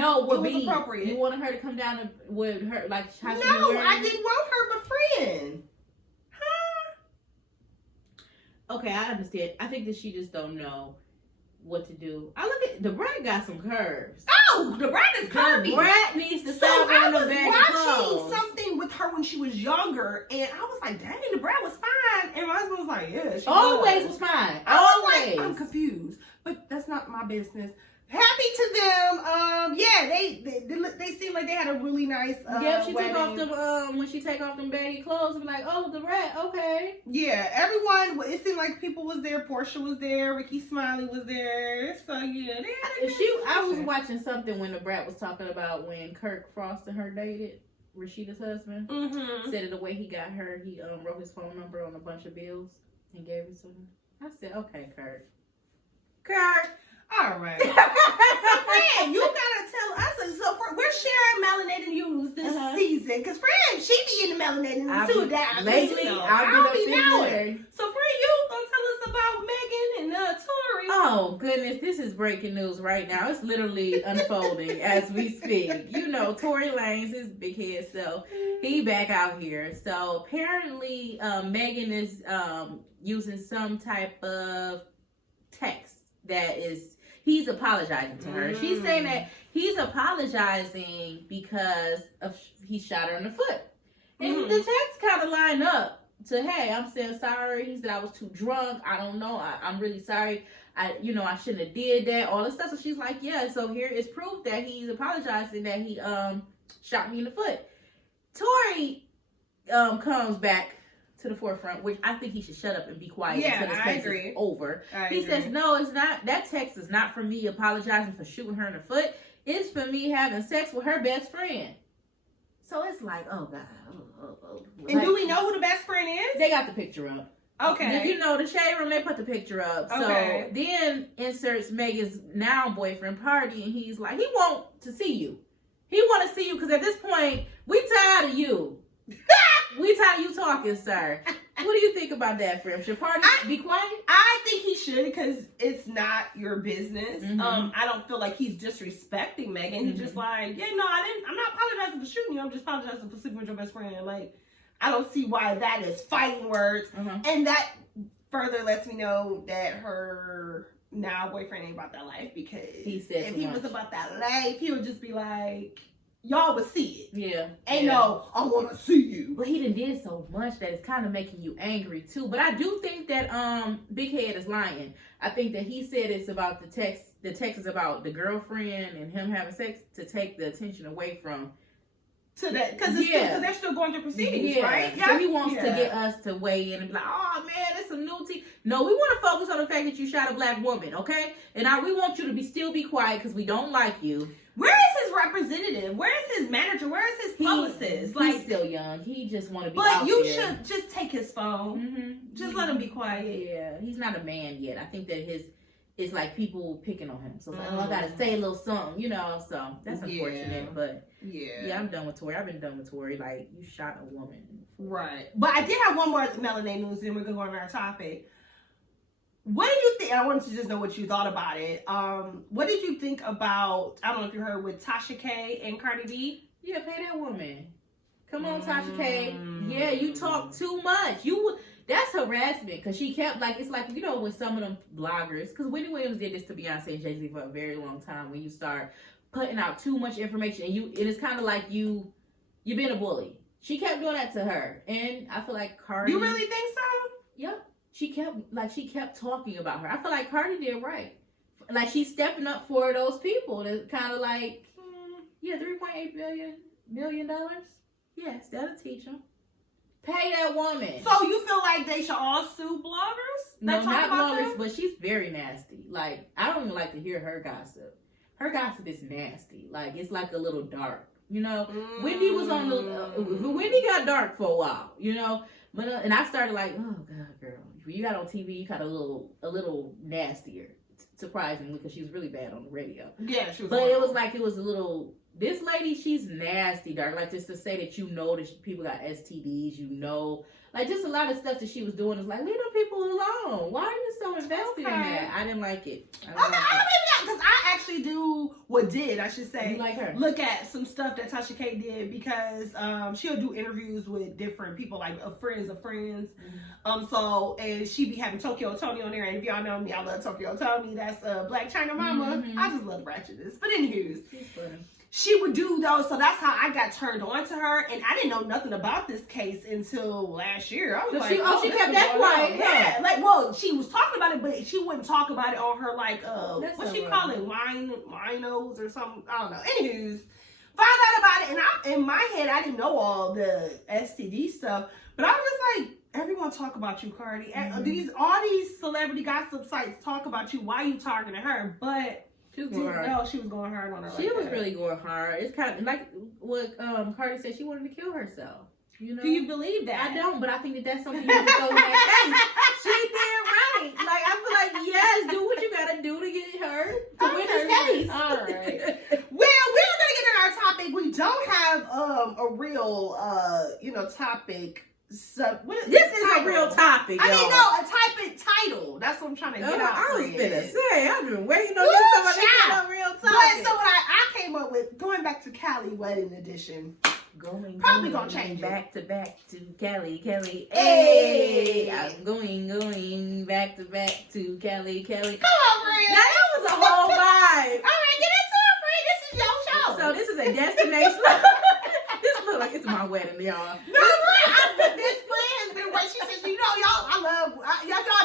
appropriate. You wanted her to come down with her like. How no, I didn't want her befriend. Okay, I understand. I think that she just don't know what to do. I look at the Brat got some curves. Oh, the Brat is curvy. The Brat needs to stop wearing the baggy clothes. I was watching something with her when she was younger, and I was like, dang, the Brat was fine. And my husband was like, yeah, she always was fine. I was like, I'm confused, but that's not my business. Happy to them. Yeah, they seem like they had a really nice she wedding. Took off them when she take off them baggy clothes, be like, oh, the Brat, okay. Yeah, everyone. It seemed like people was there. Portia was there. Ricky Smiley was there. So yeah, they had I was watching something when the Brat was talking about when Kirk Frost and her dated. Rashida's husband said it the way he got her. He wrote his phone number on a bunch of bills and gave it to him. I said, okay, Kirk. All right. So, friend, you gotta tell us. So, we're sharing melanated news this season. Because, friend, she be in the melanated news too. Lately, I'll be knowing. So, friend, you gonna tell us about Megan and Tori? Oh, goodness. This is breaking news right now. It's literally unfolding as we speak. You know, Tory Lanez, his big head, so he back out here. So, apparently, Megan is using some type of text that is he's apologizing to her. She's saying that he's apologizing because of he shot her in the foot. And the text kind of line up to, hey, I'm saying sorry. He said I was too drunk. I don't know. I'm really sorry. I shouldn't have did that. All this stuff. So she's like, yeah. So here is proof that he's apologizing that he shot me in the foot. Tori comes back to the forefront, which I think he should shut up and be quiet until this case is over. He says, no, it's not. That text is not for me apologizing for shooting her in the foot. It's for me having sex with her best friend. So it's like, oh God. And do we know who the best friend is? They got the picture up. Okay. You know, the shade room, they put the picture up. Okay. So then inserts Megan's now boyfriend Party, and he's like, he want to see you. He want to see you because at this point, we tired of you. We tired of you talking, sir. What do you think about that, Frim? Should Party be quiet? I think he should because it's not your business. I don't feel like he's disrespecting Megan. He's just like, yeah, no, I'm not apologizing for shooting you. I'm just apologizing for sleeping with your best friend. Like, I don't see why that is fighting words. And that further lets me know that her now boyfriend ain't about that life, because if he was about that life, he would just be like, y'all would see it. Yeah. Ain't no, I want to see you. But he did so much that it's kind of making you angry too. But I do think that Big Head is lying. I think that he said it's about the text. The text is about the girlfriend and him having sex to take the attention away from to that, because they're still going through proceedings, right? Yeah. So he wants to get us to weigh in and be like, oh man, there's some new tea. No, we want to focus on the fact that you shot a black woman, okay? And we want you to still be quiet because we don't like you. Where is his representative? Where is his manager? Where is his publicist? He's still young. He just want to be. But you should just take his phone. Just let him be quiet. Yeah, he's not a man yet. I think that it's like people picking on him. So it's like, oh, I gotta say a little something, So that's unfortunate. But yeah, I'm done with Tori. I've been done with Tori. Like, you shot a woman. Right. But I did have one more Melanae news, and we're gonna go on our topic. What do you think? I wanted to just know what you thought about it. What did you think about, I don't know if you heard, with Tasha K and Cardi B? Yeah, pay that woman. Come on, Tasha K. Yeah, you talk too much. That's harassment, because she kept, like, it's like, when some of them bloggers, because Wendy Williams did this to Beyonce and Jay-Z for a very long time, when you start putting out too much information, and it is kind of like you've been a bully. She kept doing that to her, and I feel like Cardi... You really think so? Yep. She kept talking about her. I feel like Cardi did right. Like, she's stepping up for those people. That's kind of like, $3.8 million. Yes, that'll teach them. Pay that woman. So you feel like they should all sue bloggers? No, not bloggers, but she's very nasty. Like, I don't even like to hear her gossip. Her gossip is nasty. Like, it's like a little dark. Wendy was on Wendy got dark for a while. But and I started like, oh God, girl, when you got on TV, you got a little nastier. Surprisingly, because she was really bad on the radio. Yeah, she was. But it was a little. This lady, she's nasty, dark. Like, just to say that that people got STDs, like, just a lot of stuff that she was doing is like, leave them people alone. Why are you so invested in that? I didn't like it. Maybe not, because I actually I should say, you like her. Look at some stuff that Tasha K did, because she'll do interviews with different people, like friends of friends. And she be having Tokyo Tony on there, and if y'all know me, I love Tokyo Tony. That's Black China Mama. I just love ratchetness. But anywho's, she would do those, so that's how I got turned on to her, and I didn't know nothing about this case until last year. I was she kept that quiet. Yeah, like, she was talking about it, but she wouldn't talk about it on her, like, what she call it, winos or something. I don't know. Anywho's, found out about it, and in my head, I didn't know all the STD stuff, but I was just like, everyone talk about you, Cardi. And all these celebrity gossip sites talk about you. Why you talking to her? But she was going hard. No, she was going hard on her. She was really going hard. It's kind of like what Cardi said. She wanted to kill herself. Do you believe that? I don't, but I think that's something you have to throw in that case. She did right. Like, I feel like, yes, do what you gotta do to get her to win this case. All right. Well, we're gonna get in our topic. We don't have a real topic. This is a real topic. I mean, no, a topic title. That's what I'm trying to get out. I was finna say, I've been waiting on you to talk about real topic. But so what I came up with, going back to Cali Wedding Edition. Probably gonna change back to Cali. Hey, I'm going back to Cali. Come on, Red. Now that was a whole whole vibe. All right, get into it, friend. This is your show. So this is a destination. This looks like it's my wedding, y'all. No, this friend has been waiting. She says, you know, y'all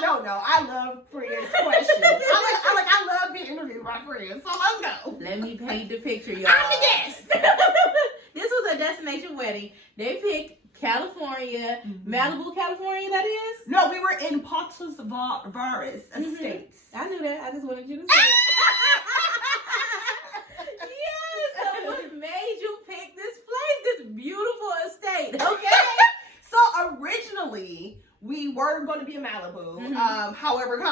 don't know. I love friends' questions. I love being interviewed by friends. So let's go. Let me paint the picture, y'all. I'm the guest. This was a destination wedding. They picked California, Malibu, California, that is? No, we were in Patos Verdes Estates. I knew that. I just wanted you to say it. Yes, so what made you pick this place, this beautiful estate, okay? So originally, we were going to be in Malibu. However,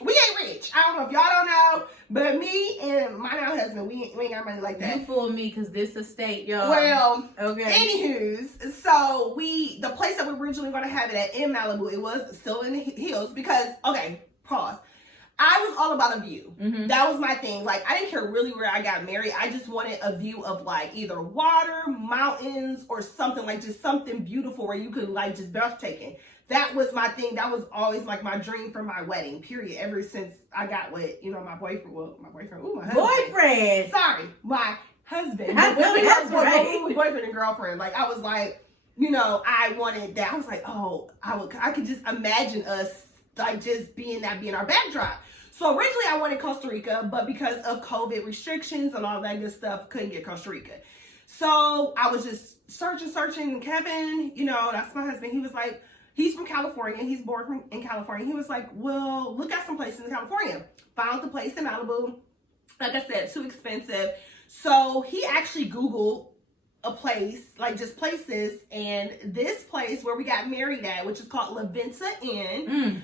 we ain't rich. I don't know if y'all don't know, but me and my now husband, we ain't got money like that. You fooled me because this estate, y'all. Well, okay. Anywho's, so the place that we were originally going to have it at in Malibu, it was still in the hills because, okay, pause. I was all about a view. That was my thing. Like, I didn't care really where I got married. I just wanted a view of like either water, mountains, or something like just something beautiful where you could like just breathtaking. That was my thing. That was always like my dream for my wedding, period. Ever since I got with, my boyfriend. Well, my boyfriend. Ooh, my husband. Boyfriend. Sorry, my husband. I know that's right. Boyfriend and girlfriend. Like, I was like, I wanted that. I was like, oh, I could just imagine us like just being our backdrop. So originally I wanted Costa Rica, but because of COVID restrictions and all that good stuff, couldn't get Costa Rica. So I was just searching. Kevin, that's my husband. He was like, he's from California. He's born in California. He was like, well, look at some places in California. Found the place in Malibu. Like I said, too expensive. So he actually Googled a place, like just places, and this place where we got married at, which is called La Venta Inn,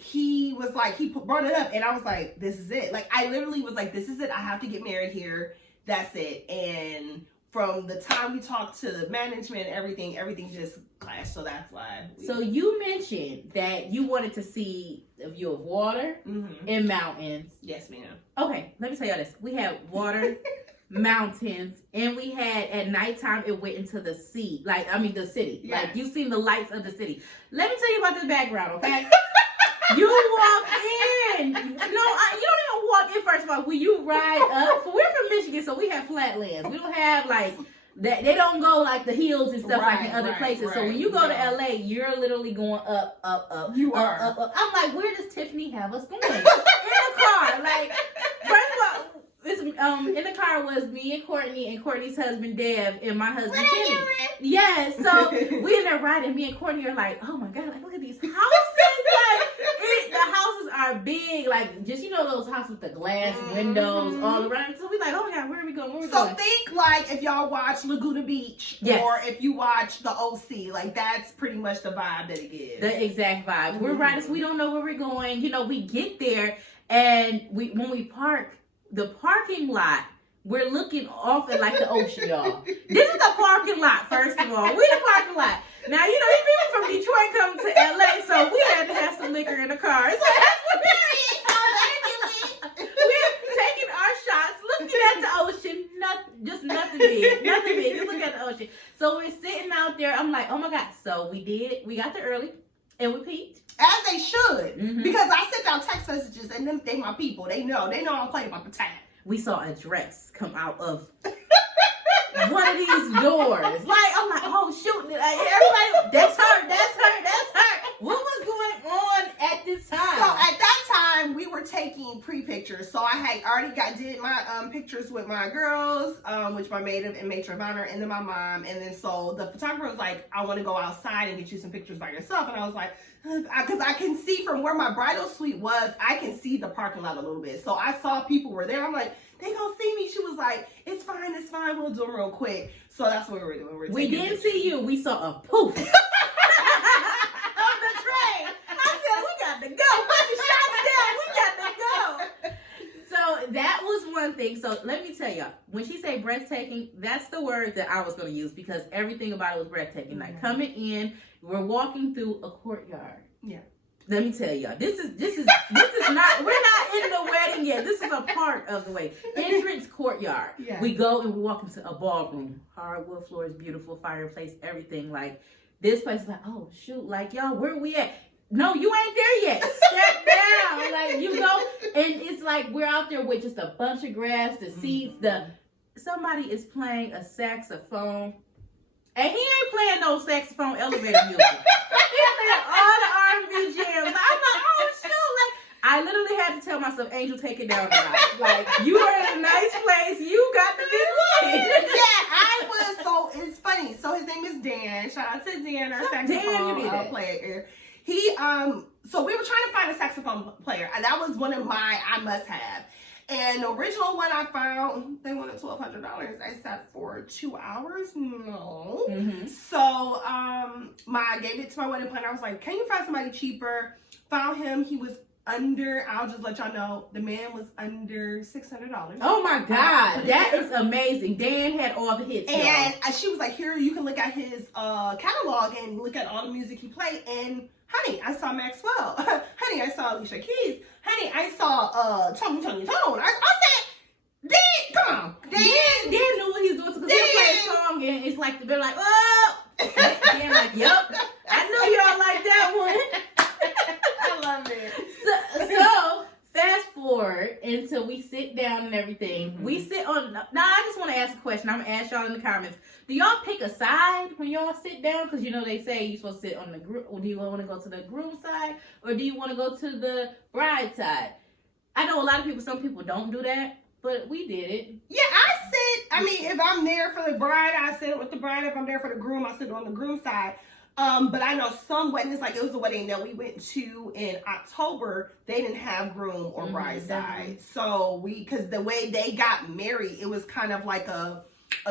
he was like, he brought it up, and I was like, this is it. Like, I literally was like, this is it. I have to get married here. That's it. And from the time we talked to the management, everything just clashed. So that's why. So you mentioned that you wanted to see a view of water and mountains. Yes, ma'am. Okay, let me tell y'all this. We had water, mountains, and we had at nighttime it went into the sea. The city. Yes. Like, you seen the lights of the city. Let me tell you about this background, okay? You walk in. You don't even walk in, first of all. When you ride up, we're from Michigan, so we have flatlands. We don't have like that. They don't go like the hills and stuff like in other places. Right. So when you go to LA, you're literally going up, up, up. You up, are. up. I'm like, where does Tiffany have us going? In the car. Like, first of all, in the car was me and Courtney and Courtney's husband Dev and my husband Kenny. Yes, so we in there riding. Me and Courtney are like, oh my god, like look at these houses. Like the houses are big, like just those houses with the glass windows all around. So we like, oh my god, where are we going? So think like if y'all watch Laguna Beach, or if you watch the OC, like that's pretty much the vibe that it gives. The exact vibe. We're riding, so we don't know where we're going. We get there and when we park. The parking lot, we're looking off at like the ocean, y'all. This is the parking lot, first of all. We're the parking lot. Now, people from Detroit come to LA, so we had to have some liquor in the car. So that's what we're taking our shots, looking at the ocean. Nothing big. Nothing big. Just look at the ocean. So we're sitting out there. I'm like, oh my God. So we got there early and we peaked. As they should, because I sent out text messages and they my people. They know I'm playing about the time. We saw a dress come out of one of these doors. Like, I'm like, oh shoot, everybody, that's her. What was going on at this time? So at that time, we were taking pre-pictures. So I had already did my pictures with my girls, which my maid and matron of honor, and then my mom. And then so the photographer was like, I want to go outside and get you some pictures by yourself. And I was like, because I can see from where my bridal suite was, I can see the parking lot a little bit. So I saw people were there. I'm like, they gonna see me. She was like, it's fine. We'll do them real quick. So that's what we were doing. We didn't see you. We saw a poof. On the train. I said, we got to go. Put the shots down. We got to go. So that was one thing. So let me tell y'all, when she say breathtaking, that's the word that I was going to use because everything about it was breathtaking. Like coming in, we're walking through a courtyard. Yeah. Let me tell y'all, this is not, we're not in the wedding yet. This is a part of the way. Entrance courtyard. Yeah. We go and we walk into a ballroom. Hardwood floors, beautiful fireplace, everything. Like, this place is like, oh, shoot, like, y'all, where we at? no, you ain't there yet. Step down. Like, you go, and it's like we're out there with just a bunch of grass, the seats, somebody is playing a saxophone, and he ain't playing no saxophone elevator music. He's playing all the R&B jams. I'm like, oh, shoot. Like, I literally had to tell myself, Angel, take it down a notch. Like, you are in a nice place. You got the big one. Yeah, I was. So it's funny. So his name is Dan. Shout out to Dan, our saxophone player. He so we were trying to find a saxophone player, and that was one of my I must have. And the original one I found, they wanted $1,200. I sat for 2 hours. No. So I gave it to my wedding planner. I was like, can you find somebody cheaper? Found him. He was under, I'll just let y'all know, the man was under $600. Oh my God, that is amazing. Dan had all the hits. And she was like, here, you can look at his catalog and look at all the music he played. And honey, I saw Maxwell. Honey, I saw Alicia Keys. Honey, I saw Tony. I said, Dan, come on. Dan knew what he was doing because he played a song and it's like, they're like, oh. Dan like, yep, I knew y'all like that one. I love it. So fast forward until we sit down and everything. We sit on. Now I just want to ask a question. I'm gonna ask y'all in the comments. Do y'all pick a side when y'all sit down? Because you know they say you're supposed to sit on the groom. Or do you want to go to the groom side, or do you want to go to the bride side? I know a lot of people. Some people don't do that, but we did it. Yeah, I sit. I mean, if I'm there for the bride, I sit with the bride. If I'm there for the groom, I sit on the groom side. But I know some weddings, like it was a wedding that we went to in October, they didn't have groom or bride side. So because the way they got married, it was kind of like a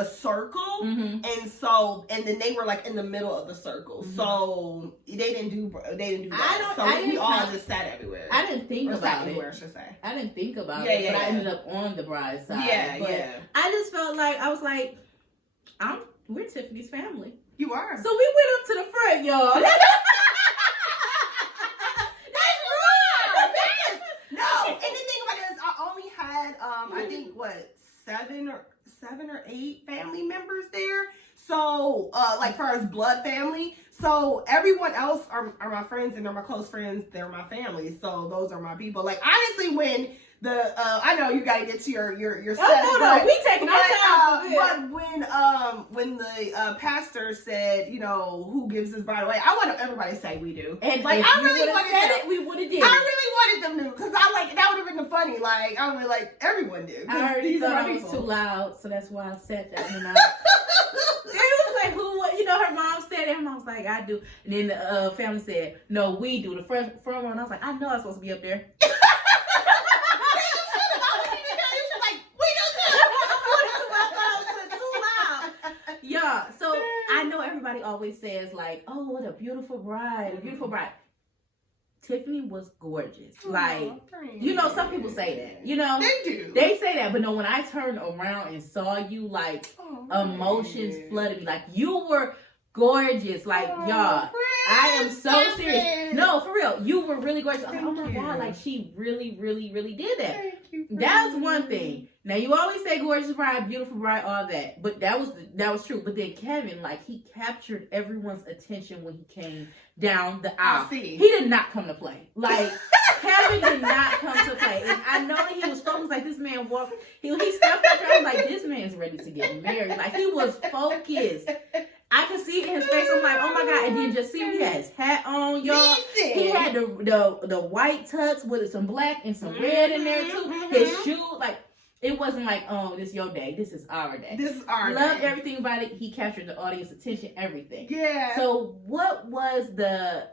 circle. And then they were like in the middle of the circle. So they didn't do that. We all just sat everywhere. I didn't think about it. I should say. I didn't think about it, but I ended up on the bride side. Yeah. I just felt like, I was like, we're Tiffany's family. You are. So we went up to the front, y'all. That's wrong. Yes. No. And the thing about it is, I only had, I think, seven or eight family members there. So, like, far as blood family. So everyone else are my friends, and they're my close friends. They're my family. So those are my people. Like, honestly, when I know you gotta get to your steps. No, we taking our time. But when the pastor said, you know, who gives his bride away, I want everybody to say we do. And like, I really wanted it, we would have did. I really wanted them to, because I like that would have been funny. Like I would like everyone do. I already thought I was too loud, so that's why I said that. And it was like, who? You know, her mom said it. Her mom was like, I do. And then the family said, no, we do. The front one. I was like, I know I'm supposed to be up there. Yeah, so I know everybody always says like, oh, what a beautiful bride, Tiffany was gorgeous. Like, you know, some people say that, you know, they say that, but no, when I turned around and saw you, like, emotions flooded me. Like, you were gorgeous. Like, y'all, I am so serious. No, for real, you were really gorgeous. I was like, oh my God, like, she really, really, really did that. That was one thing. Now, you always say gorgeous bride, beautiful bride, all that. But that was true. But then Kevin, like, he captured everyone's attention when he came down the aisle. He did not come to play. Like, Kevin did not come to play. And I know that he was focused. Like, this man walked. He stepped out there. I was like, this man's ready to get married. Like, he was focused. I could see it in his face. I'm like, oh my God. And then just see him. He had his hat on, y'all. He had the white tux with some black and some red in there, too. His shoes, like, it wasn't like, oh, this is your day. This is our day. Loved everything about it. He captured the audience attention, everything. Yeah. So what was the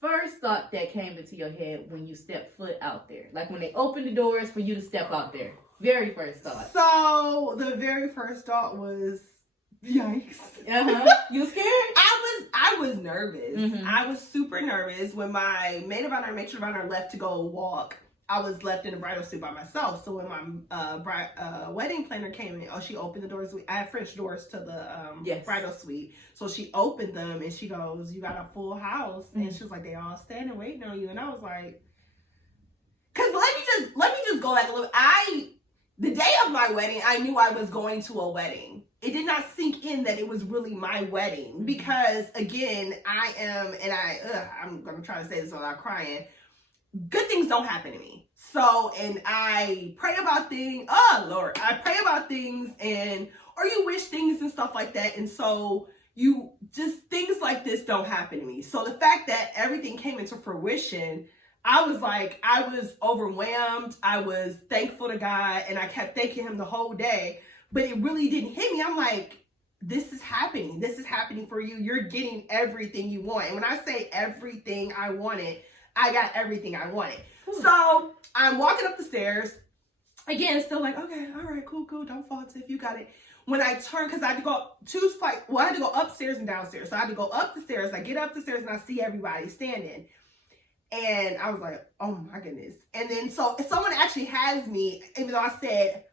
first thought that came into your head when you stepped foot out there? Like when they opened the doors for you to step out there. Very first thought. So the very first thought was, yikes. You scared? I was nervous. I was super nervous. When my maid of honor and matron of honor left to go walk, I was left in a bridal suite by myself. So when my wedding planner came in, she opened the doors. I had French doors to the bridal suite. So she opened them and she goes, you got a full house. And she was like, they all standing waiting on you. And I was like, because let me just go back a little. the day of my wedding, I knew I was going to a wedding. It did not sink in that it was really my wedding because, again, I'm going to try to say this without crying. Good things don't happen to me. So, and I pray about things. Oh, Lord. I pray about things or you wish things and stuff like that. And so things like this don't happen to me. So the fact that everything came into fruition, I was overwhelmed. I was thankful to God and I kept thanking him the whole day, but it really didn't hit me. I'm like, this is happening. This is happening for you. You're getting everything you want. And when I say everything I wanted, I got everything I wanted. Ooh. So I'm walking up the stairs. Again, still like, okay, all right, cool. Don't fall, Tiff. You got it. When I turn, because I had to go up I had to go upstairs and downstairs. So I had to go up the stairs. I get up the stairs and I see everybody standing. And I was like, oh my goodness. And then so someone actually has me, even though I said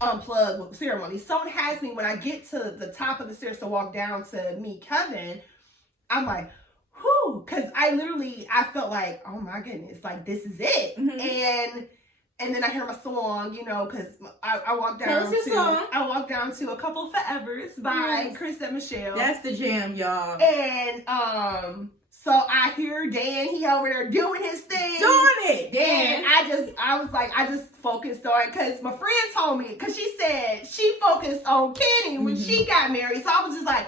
unplug ceremony, someone has me when I get to the top of the stairs to walk down to meet Kevin. I'm like, whew, because I felt like, oh my goodness, like this is it. Mm-hmm. And then I hear my song, because I walked down to A Couple of Forevers by Chris and Michelle. That's the jam, y'all. And so I hear Dan, he over there doing his thing. Doing it, Dan. And I just focused on it because my friend told me, because she said she focused on Kenny when she got married. So I was like,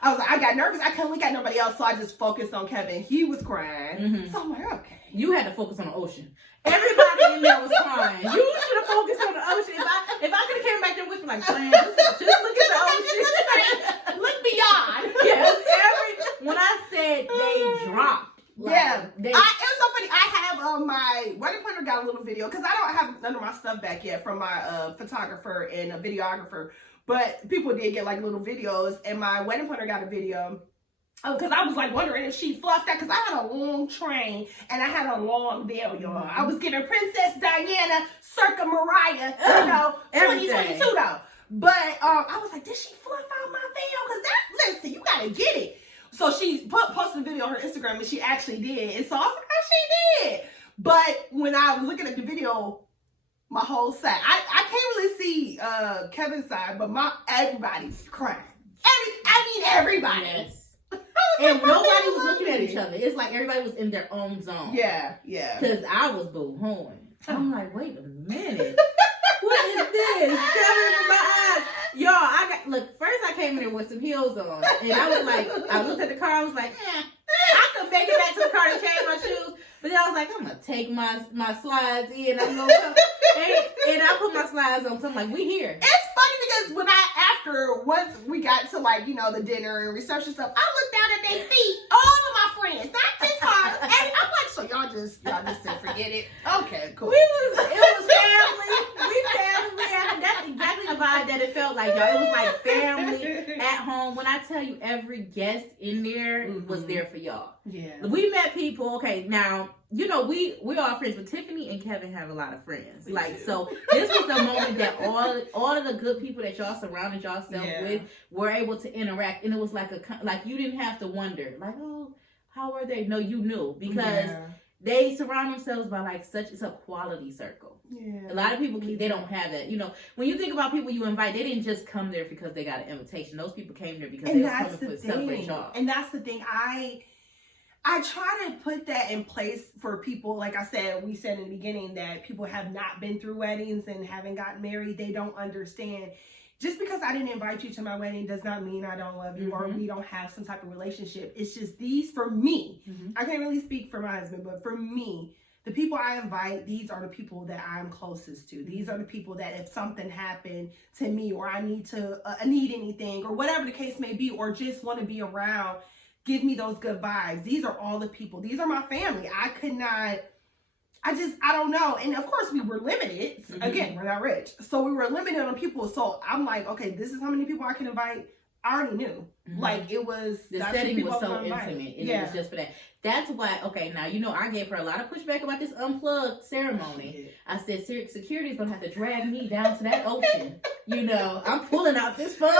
I got nervous. I couldn't look at nobody else, so I just focused on Kevin. He was crying. Mm-hmm. So I'm like, okay. You had to focus on the ocean. Everybody in there was crying. You should have focused on the ocean. If I could have came back there with like, friend, just look at the ocean. Look beyond. Yes, when I said they dropped. It was so funny. I have my wedding planner got a little video because I don't have none of my stuff back yet from my photographer and a videographer. But people did get like little videos, and my wedding planner got a video. Because I was like wondering if she fluffed that, because I had a long train and I had a long veil, y'all. I was giving Princess Diana circa Mariah, 2022 though. But I was like, did she fluff out my veil? Because listen, you gotta get it. So she posted a video on her Instagram, and she actually did. And so I was like, oh, she did. But when I was looking at the video, my whole side, I can't really see Kevin's side, but everybody's crying. Everybody. Yes. And nobody was looking at each other. It's like everybody was in their own zone. Yeah. Because I was boo-hooing. I'm like, wait a minute. What is this? Coming from my eyes. Y'all, first I came in there with some heels on. And I was like, I looked at the car, I was like, I could make it back to the car to change my shoes. But then I was like, I'm going to take my slides in. I'm going to come. And I put my slides on. So I'm like, we here. It's funny because once we got to the dinner and reception stuff, I looked down at their feet, all of my friends, not just her. And I'm like, so y'all just said forget it. Okay, cool. It was family. We family. And that's exactly the vibe that it felt like, y'all. It was like family at home. When I tell you every guest in there was there for y'all. Yeah. We met people, okay, now, we all friends, but Tiffany and Kevin have a lot of friends. So this was the moment that all of the good people that y'all surrounded yourself with were able to interact. And it was like you didn't have to wonder, like, oh, how are they? No, you knew, because they surround themselves by it's a quality circle. Yeah. A lot of people, they don't have that. When you think about people you invite, they didn't just come there because they got an invitation. Those people came there because they was coming to celebrate y'all. And that's the thing. I try to put that in place for people. Like I said, we said in the beginning that people have not been through weddings and haven't gotten married. They don't understand. Just because I didn't invite you to my wedding does not mean I don't love you or we don't have some type of relationship. It's just for me. I can't really speak for my husband, but for me, the people I invite, these are the people that I'm closest to. These are the people that if something happened to me or I need anything or whatever the case may be, or just want to be around, give me those good vibes. These are all the people. These are my family. I don't know. And of course we were limited. Again, we're not rich. So we were limited on people. So I'm like, okay, this is how many people I can invite. I already knew. It was... The setting was so intimate. And it was just for that. That's why, okay, now, I gave her a lot of pushback about this unplugged ceremony. I said, security is going to have to drag me down to that ocean. I'm pulling out this phone.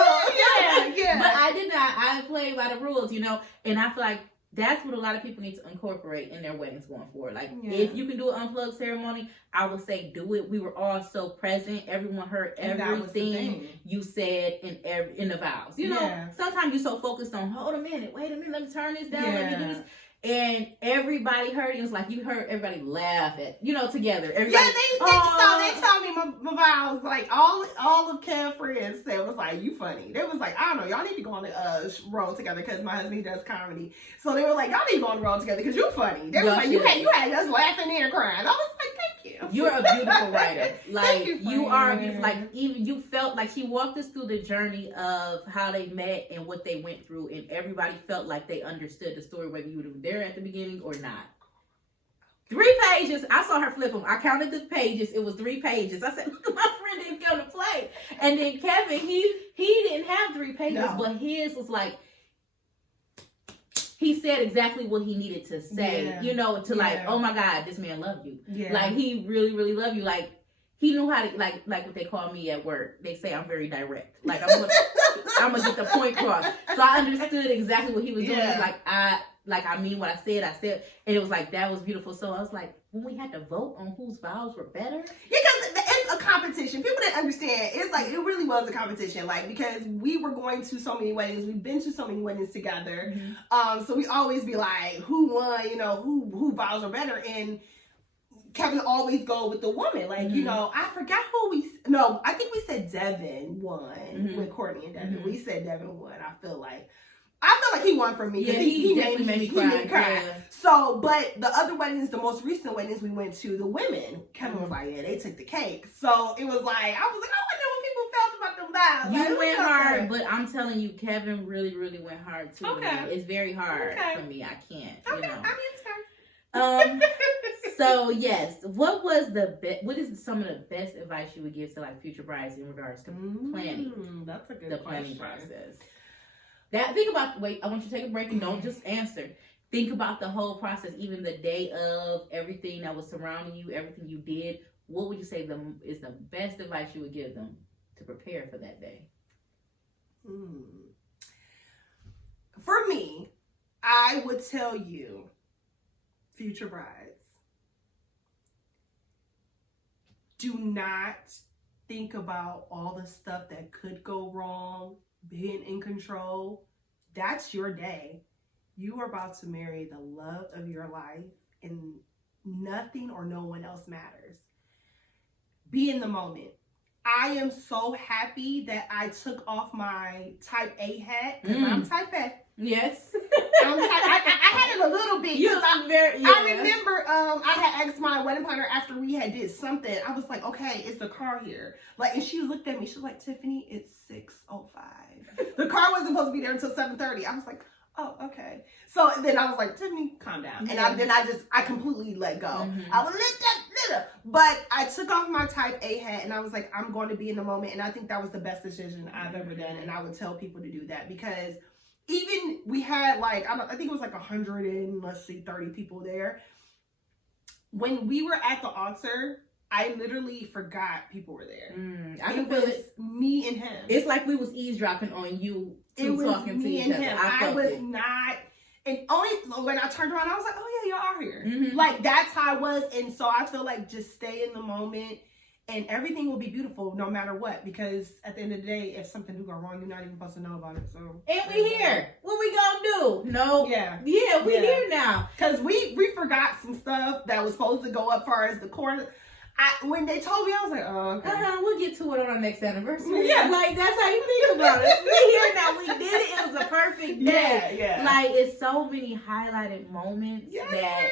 Yeah. But I did not. I played by the rules, and I feel like that's what a lot of people need to incorporate in their weddings going forward. Like, if you can do an unplugged ceremony, I would say do it. We were all so present. Everyone heard everything you said in the vows. You know, sometimes you're so focused on, hold a minute, wait a minute, let me turn this down, let me do this. And everybody heard it. It was like you heard everybody laugh at, together. Everybody, they told me my vows, like all of Kev's friends said was like, you funny. They was like, I don't know, y'all need to go on the road together because my husband, he does comedy. So they were like, y'all need to go on the road together because you funny. They was like, you had us laughing and crying. I was like, thank you. You're a beautiful writer. Like, you are beautiful. Like, even you felt like she walked us through the journey of how they met and what they went through, and everybody felt like they understood the story, whether you were there at the beginning or not. 3 pages. I saw her flip them. I counted the pages. It was 3 pages. I said, look, my friend didn't come to play. And then Kevin, he didn't have 3 pages, but his was like, he said exactly what he needed to say, like, oh my God, this man loved you. Yeah. Like, he really, really loved you. Like, he knew how to, like what they call me at work. They say I'm very direct. Like, I'm gonna get the point across. So I understood exactly what he was doing. It's like, I mean what I said. And it was like, that was beautiful. So I was like, when we had to vote on whose vows were better. Because it's a competition. People didn't understand. It's like, it really was a competition. Like, because we were going to so many weddings. We've been to so many weddings together. Mm-hmm. So we always be like, who won, who vows are better. And Kevin always go with the woman. Like, I forgot I think we said Devin won with Courtney and Devin. We said Devin won. I feel like he won for me. Yeah, he definitely made me cry. Yeah. So, but the other weddings, the most recent weddings we went to, the women, Kevin was like, yeah, they took the cake. So it was like, I was like, I wonder what people felt about them vows. You went hard, but I'm telling you, Kevin really, really went hard too. Okay. It's very hard for me. I can't. Okay, I mean, it's So yes, what is some of the best advice you would give to like future brides in regards to planning? That's a good the planning process. I want you to take a break and don't just answer. Think about the whole process, even the day of, everything that was surrounding you, everything you did. What would you say is the best advice you would give them to prepare for that day? For me, I would tell you, future brides, do not think about all the stuff that could go wrong, being in control. That's your day. You are about to marry the love of your life, and nothing or no one else matters. Be in the moment. I am so happy that I took off my type A hat, because I'm type A. Yes. I had it a little bit. I remember I had asked my wedding planner after we had did something. I was like, okay, is the car here? Like, and she looked at me. She was like, Tiffany, it's 6:05. The car wasn't supposed to be there until 7:30. I was like, oh, okay. So then I was like, Tiffany, calm down. And I completely let go. I was little. But I took off my type A hat and I was like, I'm going to be in the moment. And I think that was the best decision I've ever done. And I would tell people to do that, because even we had like, I think it was like 30 people there. When we were at the altar, I literally forgot people were there. I can feel it. Me and him. It's like we was eavesdropping on you two talking to each other. I was not. And only when I turned around, I was like, oh yeah, y'all are here. Like, that's how I was. And so I feel like just stay in the moment and everything will be beautiful no matter what. Because at the end of the day, if something do go wrong, you're not even supposed to know about it. So. And we here. What we gonna do? No. Yeah, we here now. Because we forgot some stuff that was supposed to go up far as the corner. When they told me, I was like, oh, okay. We'll get to it on our next anniversary. Yeah. Like, that's how you think about it. We here now. We did it. It was a perfect day. Yeah. Like, it's so many highlighted moments that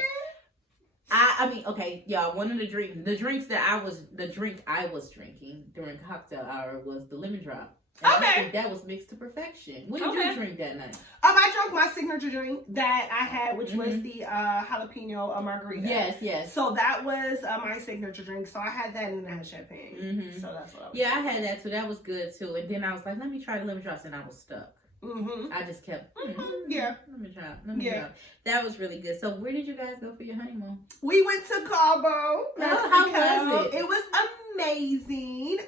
I mean, okay, y'all, one of the drink I was drinking during cocktail hour was the lemon drop. And I think that was mixed to perfection. What did you drink that night? I drank my signature drink that I had, which was the jalapeno margarita. Yes. So that was my signature drink. So I had that and I had champagne. So that's what I was I had that too. That was good too. And then I was like, let me try the lemon drops, and I was stuck. I just kept, let me try. That was really good. So where did you guys go for your honeymoon? We went to Cabo. How was it? It was amazing.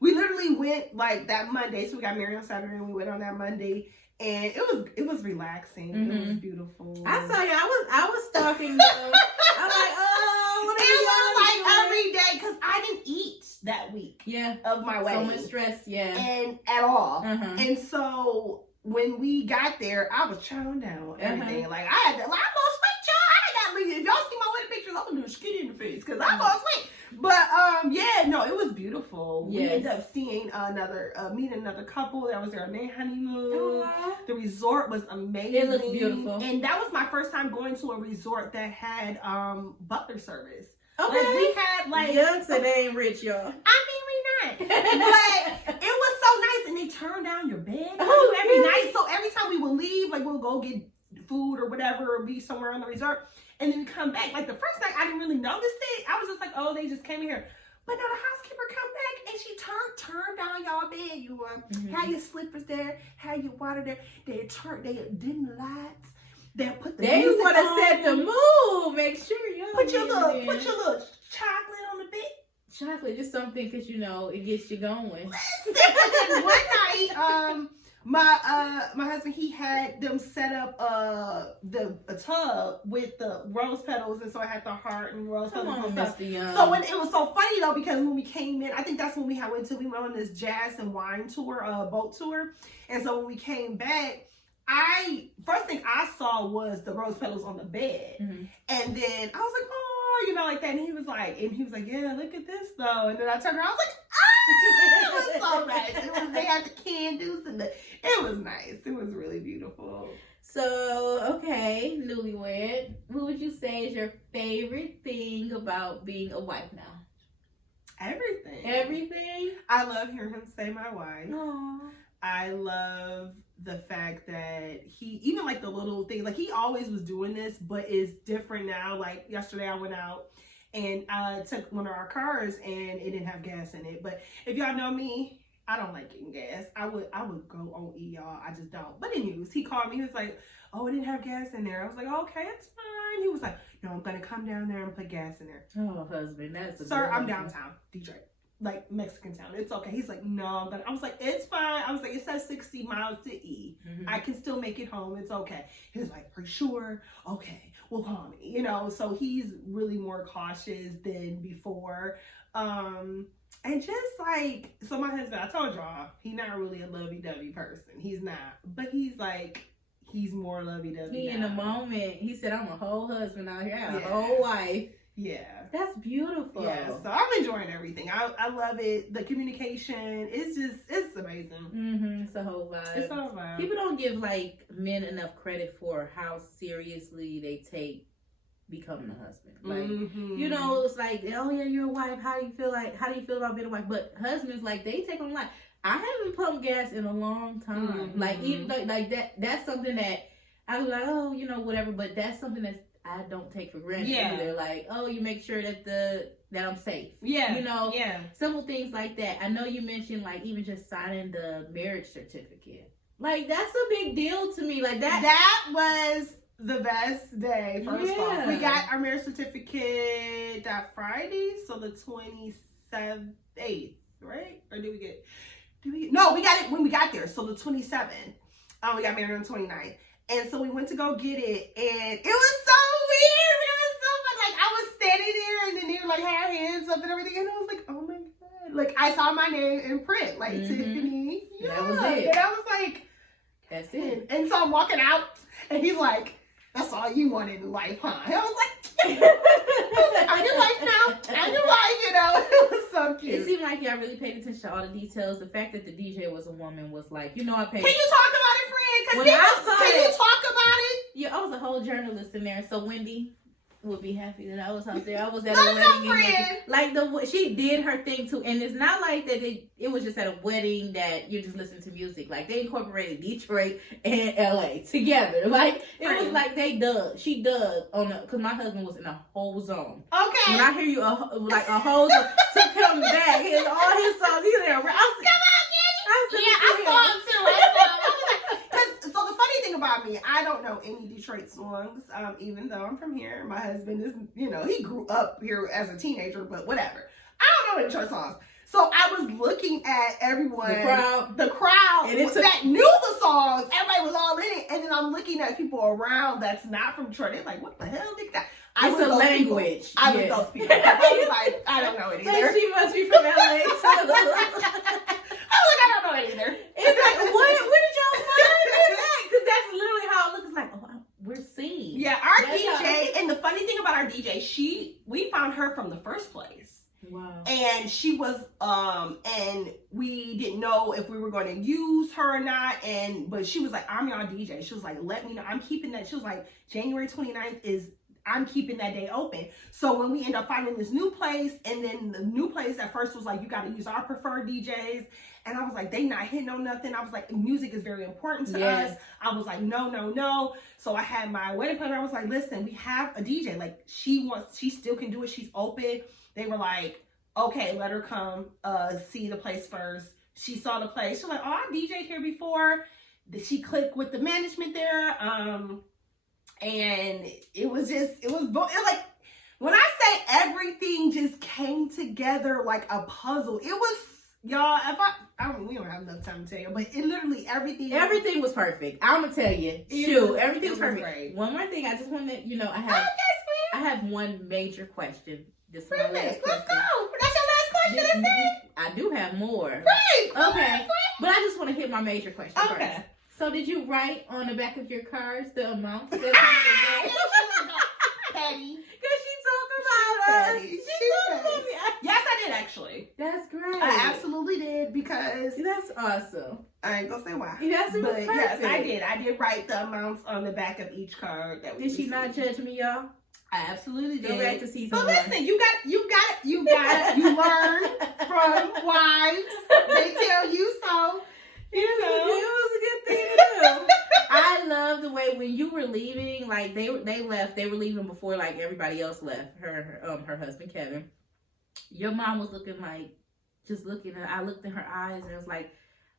We literally went like that Monday. So we got married on Saturday and we went on that Monday. And it was relaxing. It was beautiful. I saw you. I was stalking them. I'm like, oh, what are you like every day because I didn't eat that week. Yeah. Of my wedding. So much stress. Yeah. And at all. And so when we got there, I was chowing down on everything. Like I lost weight, y'all. I got if y'all see my wedding pictures, I'm gonna do skinny in the face because I lost weight. But yeah, no, it was beautiful. Yes. We ended up seeing meeting another couple that was there on their honeymoon. The resort was amazing. It looked beautiful. And that was my first time going to a resort that had butler service. Okay. Like we had like young, so they ain't rich, y'all. I mean, we not. But it was so nice, and they turned down your bed every night. So every time we would leave, like we'll go get food or whatever, or be somewhere on the resort. And then we come back. Like the first night, I didn't really notice it. I was just like, oh, they just came in here. But no, the housekeeper come back and she turned down y'all bed. You had your slippers there, had your water there. They dim the lights. They put the music want to on. set the mood. Make sure you put your little chocolate on the bed. Chocolate, just something because it gets you going. One night, my husband, he had them set up a tub with the rose petals, and so I had the heart and rose petals and stuff. So when it was so funny though, because when we came in, I think that's when we went on this jazz and wine tour, boat tour, and so when we came back, first thing I saw was the rose petals on the bed, and then I was like, oh, like that, and he was like, yeah, look at this though, and then I turned around, I was like, it was so nice. They had the candles and it was nice. It was really beautiful. So, okay, newlywed, what would you say is your favorite thing about being a wife now? Everything. Everything? I love hearing him say my wife. Aww. I love the fact that he, even like the little things, like he always was doing this, but it's different now. Like yesterday I went out and I took one of our cars and it didn't have gas in it. But if y'all know me, I don't like getting gas. I would go on E, y'all. I just don't. But anyways, he called me. He was like, oh, it didn't have gas in there. I was like, okay, it's fine. He was like, no, I'm going to come down there and put gas in there. Oh, husband, that's a Sir, I'm downtown, Detroit. Like Mexican town. It's okay. He's like, no, I was like, it's fine. I was like, it says 60 miles to E. I can still make it home. It's okay. He was like, are you sure? Okay, well, call me. So he's really more cautious than before. And just like, so my husband, I told y'all, he's not really a lovey-dovey person. He's not. But he's like, he's more lovey-dovey. He in the moment, he said, I'm a whole husband out here. I got a whole wife. Yeah. That's beautiful. Yeah, so I'm enjoying everything. I love it. The communication, it's amazing. It's a whole vibe. It's a whole vibe. People don't give like men enough credit for how seriously they take becoming a husband. Like, it's like, oh yeah, you're a wife. How do you feel about being a wife? But husbands, like, they take on life. I haven't pumped gas in a long time. Like, even like that's something that I was like, oh, whatever. But that's something that I don't take for granted either. Like, oh, you make sure that I'm safe. Yeah. Simple things like that. I know you mentioned like even just signing the marriage certificate. Like, that's a big deal to me. Like that. That was the best day. First off, we got our marriage certificate that Friday, so the 28th, right? Or did we get? No, we got it when we got there. So the 27th. We got married on the 29th. And so we went to go get it, and it was so weird. It was so fun. Like, I was standing there, and then they were like, had our hands up and everything, and I was like, oh my God. Like, I saw my name in print, like Tiffany. Yeah. That was it. And I was like, that's it. And so I'm walking out, and he's like, that's all you wanted in life, huh? And I was like, I'm your wife now. I'm your wife, It was so cute. It seemed like y'all really paid attention to all the details. The fact that the DJ was a woman was like, I paid. Can you talk about it, friend? When I saw Can you talk about it? Yeah, I was a whole journalist in there, so Wendy would be happy that I was out there. I was at a wedding. Like she did her thing too, and it's not like that. It was just at a wedding that you just listen to music. Like, they incorporated Detroit and LA together. Like, it was like she dug on because my husband was in a whole zone. Okay. When I hear you a whole zone to come back, all his songs. He's there. Come on, kids. I saw him too. So the funny thing about me, I don't know any Detroit songs, even though I'm from here. My husband is, he grew up here as a teenager, but whatever. I don't know Detroit songs. So I was looking at everyone, the crowd and that knew the songs. Everybody I'm looking at people around that's not from Detroit. They're like, what the hell, nigga? It's a language. I was those people. I was like, I don't know it either. Like, she must be from LA. I was like, I don't know it either. It's like, what did y'all find this at? Because that's literally how it looks. Like, we're seeing. Yeah, our DJ, and the funny thing about our DJ, we found her from the first place. Wow. And she was, and we didn't know if we were going to use her or not. But she was like, I'm your DJ. She was like, let me know. I'm keeping that. She was like, January 29th I'm keeping that day open. So when we end up finding this new place, and then the new place at first was like, you got to use our preferred DJs. And I was like, they not hitting on nothing. I was like, music is very important to us. I was like, no. So I had my wedding planner. I was like, listen, we have a DJ. Like, she still can do it. She's open. They were like, okay, let her come see the place first. She saw the place. She was like, oh, I DJ'd here before. She clicked with the management there. And it was like, when I say everything just came together like a puzzle, it was, y'all, we don't have enough time to tell you, but it literally, everything was perfect. I'm gonna tell you, everything was perfect. Great. One more thing, I just want to, I have one major question. This is my last question. Let's go. That's your last question, I do have more. Right. Okay. But I just want to hit my major question first. So did you write on the back of your cards the amounts that you Petty. Because she talked about us. She talked about me. Yes, I did actually. That's great. I absolutely did, because that's awesome. I ain't gonna say why. Yes, I did. I did write the amounts on the back of each card that we Did she not judge me, y'all? I absolutely did. Go back to season 1. Listen, you learn from wives. They tell you so. It was a good thing to do. I love the way when you were leaving, like they left. They were leaving before like everybody else left. Her husband Kevin. Your mom was looking like, just looking at. I looked in her eyes and it was like,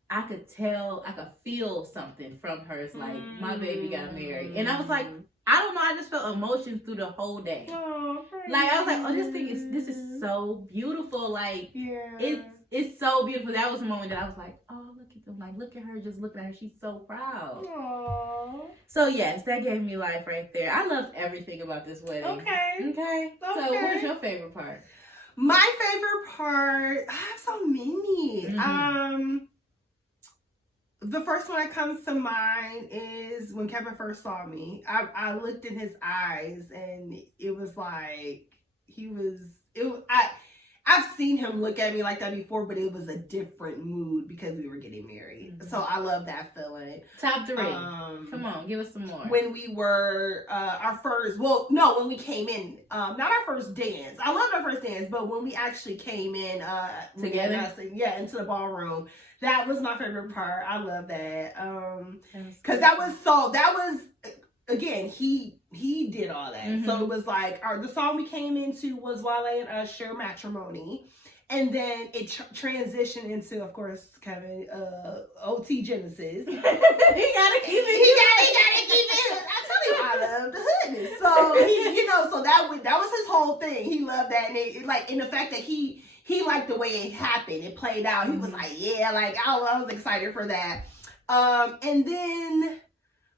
I could feel something from her. It's like, my baby got married, and I was like, I don't know. I just felt emotion through the whole day. Oh, like I was like, this is so beautiful. Like it's so beautiful. That was a moment that I was like, oh, look at them. Like, look at her, just looking at her. She's so proud. Aww. So yes, that gave me life right there. I loved everything about this wedding. Okay. So what was your favorite part? My favorite part, I have so many. The first one that comes to mind is when Kevin first saw me. I looked in his eyes and it was like, I've seen him look at me like that before, but it was a different mood because we were getting married. So I love that feeling. Top 3. Come on, give us some more. When we were, when we came in, not our first dance. I loved our first dance, but when we actually came in together, into the ballroom, that was my favorite part. I love that. Because again, he did all that. So it was like, the song we came into was Wale and Usher, Matrimony. And then it transitioned into, of course, Kevin, OT Genesis. He gotta keep it. He gotta keep it. I tell you, I love the hoodness. So so that was his whole thing. He loved that, and the fact that he liked the way it happened. It played out. He was like, yeah, like I was excited for that. And then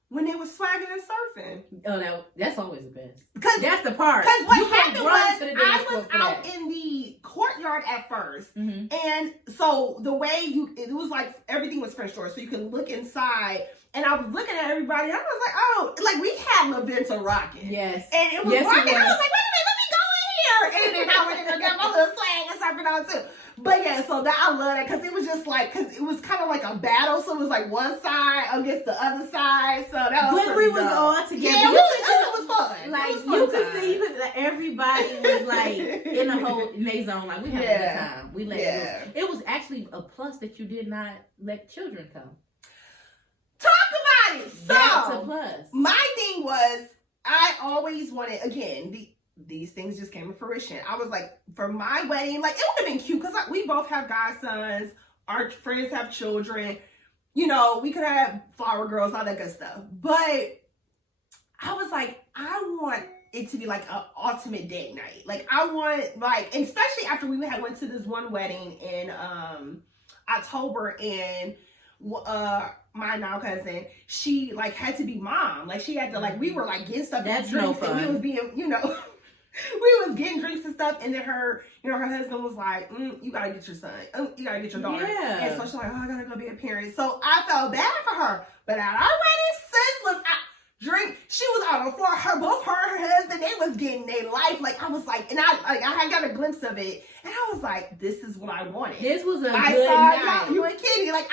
when they was swagging and surfing. Oh, that's always the best. Because that's the part. Because what happened was, I was out in the courtyard at first. And so the way it was like everything was French door. So you could look inside. And I was looking at everybody. And I was like, oh, like we had La Venta rocking. Yes. And it was rocking. I was like, wait a minute, let me go in here. And then I went in there and got my little swag and surfing on too. But yeah, so that I love that because it was just like, because it was kind of like a battle. So it was like one side against the other side. So that was when we was all together. Yeah, it was fun. Like you could see everybody was like in a whole in their zone. Like we had a good time. We let it was actually a plus that you did not let children come. Talk about it. So that's a plus. My thing was, I always wanted, again, these things just came to fruition. I was like, for my wedding, like it would have been cute because we both have godsons. Our friends have children. We could have flower girls, all that good stuff. But I was like, I want it to be like an ultimate date night. Like I want, and especially after we went to this one wedding in October, and my now cousin, she like had to be mom. Like she had to like we were like getting stuff. That's no fun. And we was being, you know, we was getting drinks and stuff. And then her, you know, her husband was like, you gotta get your son. You gotta get your daughter. Yeah. And so she's like, oh, I gotta go be a parent. So I felt bad for her. But at our wedding, sis was out. She was out for her, both her and her husband, they was getting their life. Like, I was like, and I got a glimpse of it. And I was like, this is what I wanted. This was a I good saw night. You and Kitty. Like,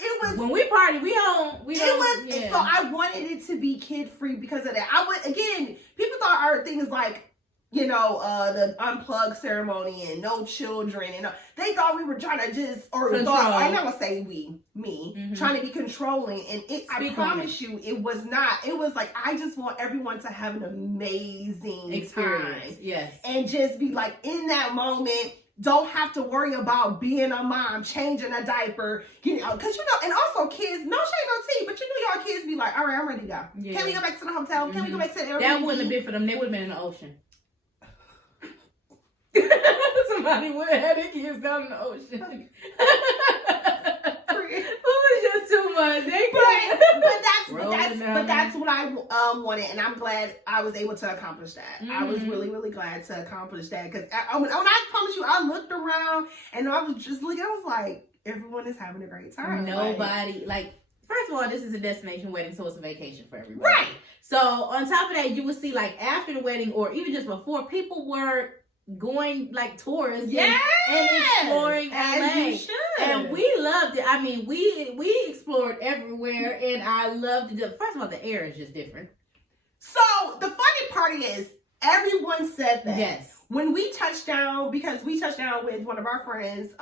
it was. When we party, we don't. So I wanted it to be kid-free because of that. People thought our thing is like, you know, the unplugged ceremony and no children. And they thought we were trying to just, I'm not going to say trying to be controlling. And I promise you, it was not. It was like, I just want everyone to have an amazing experience. Time. Yes. And just be like in that moment. Don't have to worry about being a mom, changing a diaper, you know, because, you know, and also kids, no shade, no tea, but you know, y'all kids be like, all right, I'm ready to go. Yeah. Can we go back to the hotel? Can we go back to the Airbnb? That wouldn't have been for them. They would have been in the ocean. Somebody would have had their kids down in the ocean. It was just too much. But that's what I wanted, and I'm glad I was able to accomplish that. I was really, really glad to accomplish that because when I promise you, I looked around and I was just looking. I was like, everyone is having a great time. Nobody First of all, this is a destination wedding, so it's a vacation for everybody. Right. So on top of that, you would see like after the wedding or even just before, people were going like tourists and exploring LA. And we loved it. I mean, we explored everywhere and I loved it. First of all, the air is just different. So the funny part is everyone said that. Yes. When we touched down, because we touched down with one of our friends,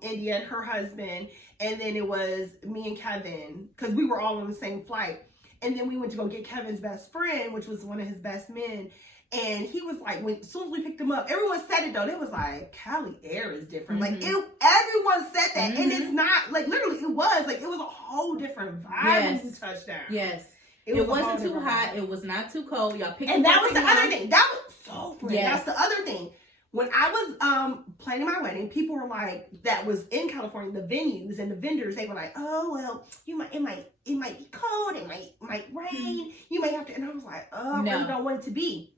India and her husband, and then it was me and Kevin, because we were all on the same flight. And then we went to go get Kevin's best friend, which was one of his best men. And he was like, as soon as we picked him up, everyone said it though. They was like, Cali air is different. Like everyone said that. And it's not like literally it was a whole different vibe when we touched down. Yes. It wasn't too hot. It was not too cold. Y'all picked And that was the other thing. That was so pretty. Yes. That's the other thing. When I was planning my wedding, people were like, that was in California, the venues and the vendors, they were like, oh well, it might be cold, it might rain, you may have to, and I was like, I really don't want it to be.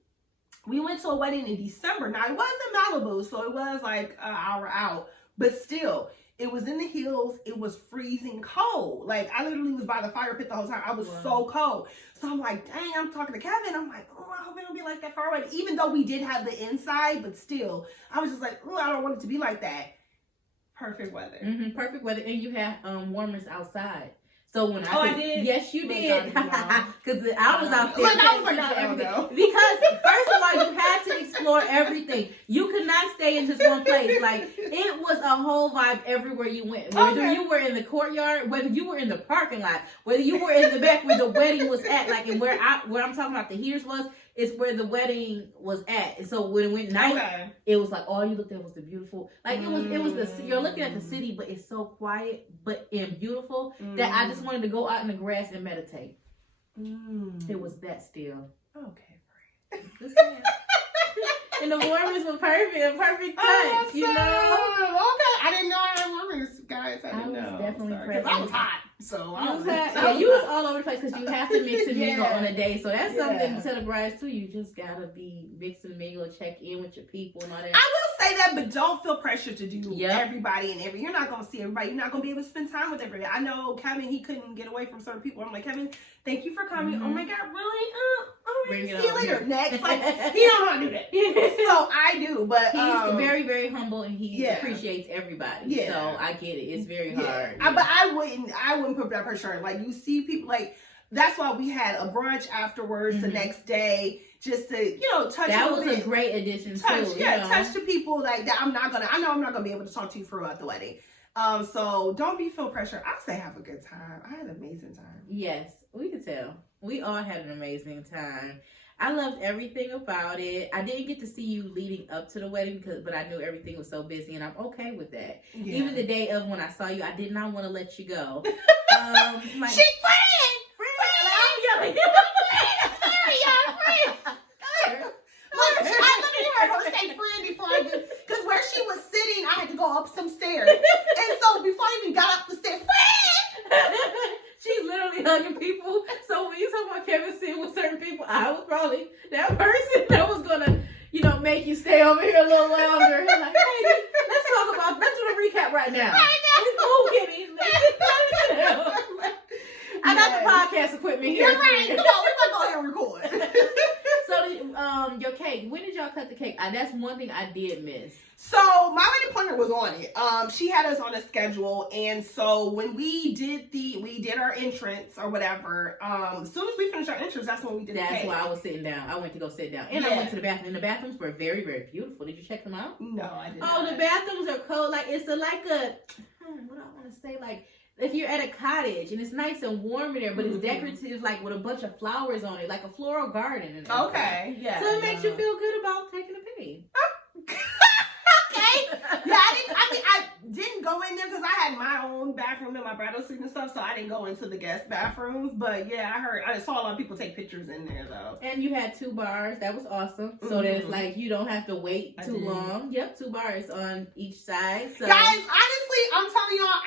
We went to a wedding in December. Now, it was in Malibu, so it was like an hour out. But still, it was in the hills. It was freezing cold. Like, I literally was by the fire pit the whole time. I was so cold. So I'm like, dang, I'm talking to Kevin. I'm like, I hope it don't be like that far away. Even though we did have the inside, but still, I was just like, I don't want it to be like that. Perfect weather. Perfect weather. And you had warmers outside. So when I did? Yes, you did. Because I was out there. I was like, I don't know. Because first of all, you had to explore everything. You could not stay in just one place. Like, it was a whole vibe everywhere you went. Whether you were in the courtyard, whether you were in the parking lot, whether you were in the back where the wedding was at, like, and where I'm talking about the heaters was, is where the wedding was at. And so when it went night, it was like all you looked at was the beautiful. Like it was you're looking at the city, but it's so quiet but and beautiful that I just wanted to go out in the grass and meditate. It was that still. Okay, and the warmers were perfect touch, you know. Okay, I didn't know I had warmers, guys. I was definitely present. I was hot, so you was all over the place because you have to mix and mingle on a day. So that's something to tell the brides too. You just gotta be mix and mingle, check in with your people and all that. I will say that, but don't feel pressure to do everybody and every. You're not gonna see everybody. You're not gonna be able to spend time with everybody. I know Kevin, he couldn't get away from certain people. I'm like, Kevin, thank you for coming. Oh my God, really? All right, see you later. Next, like he don't want to do that. So I do, but he's very, very humble and he appreciates everybody. Yeah. So I get it. It's very hard. But I wouldn't put that pressure on. Like you see people like that's why we had a brunch afterwards the next day just to touch. That was a great addition too. Touch the people like that. I know I'm not gonna be able to talk to you throughout the wedding. So don't feel pressure. I say have a good time. I had an amazing time. Yes, we could tell. We all had an amazing time. I loved everything about it. I didn't get to see you leading up to the wedding but I knew everything was so busy and I'm okay with that. Yeah. Even the day of when I saw you, I did not want to let you go. She friend! I'm yelling. Look, I literally heard her say friend before I did, because where she was sitting, I had to go up some stairs. And so before I even got up the stairs, friend! hugging people. So when you talk about Kevin sitting with certain people, I was probably that person that was gonna, make you stay over here a little longer. Like, hey, let's do the recap right now. Move, Kitty. I got the podcast equipment here. You're right. Come on, we're gonna go ahead and record. So, your cake. When did y'all cut the cake? That's one thing I did miss. So my wedding planner was on it. She had us on a schedule, and so when we did our entrance or whatever. As soon as we finished our entrance, that's when we did. That's the cake. why I was sitting down. I went to go sit down, and I went to the bathroom. And the bathrooms were very, very beautiful. Did you check them out? No, I didn't. Oh, the bathrooms are cold. Like it's what I want to say, like you're at a cottage and it's nice and warm in there, but it's decorative, like with a bunch of flowers on it, like a floral garden. And okay, yeah. So it makes you feel good about taking a pee. Okay. Yeah, I didn't go in there because I had my own bathroom in my bridal suite and stuff, so I didn't go into the guest bathrooms. But yeah, I saw a lot of people take pictures in there though. And you had 2 bars. That was awesome. So that it's like you don't have to wait too long. Yep, 2 bars on each side. So. Guys, honestly, I'm telling y'all,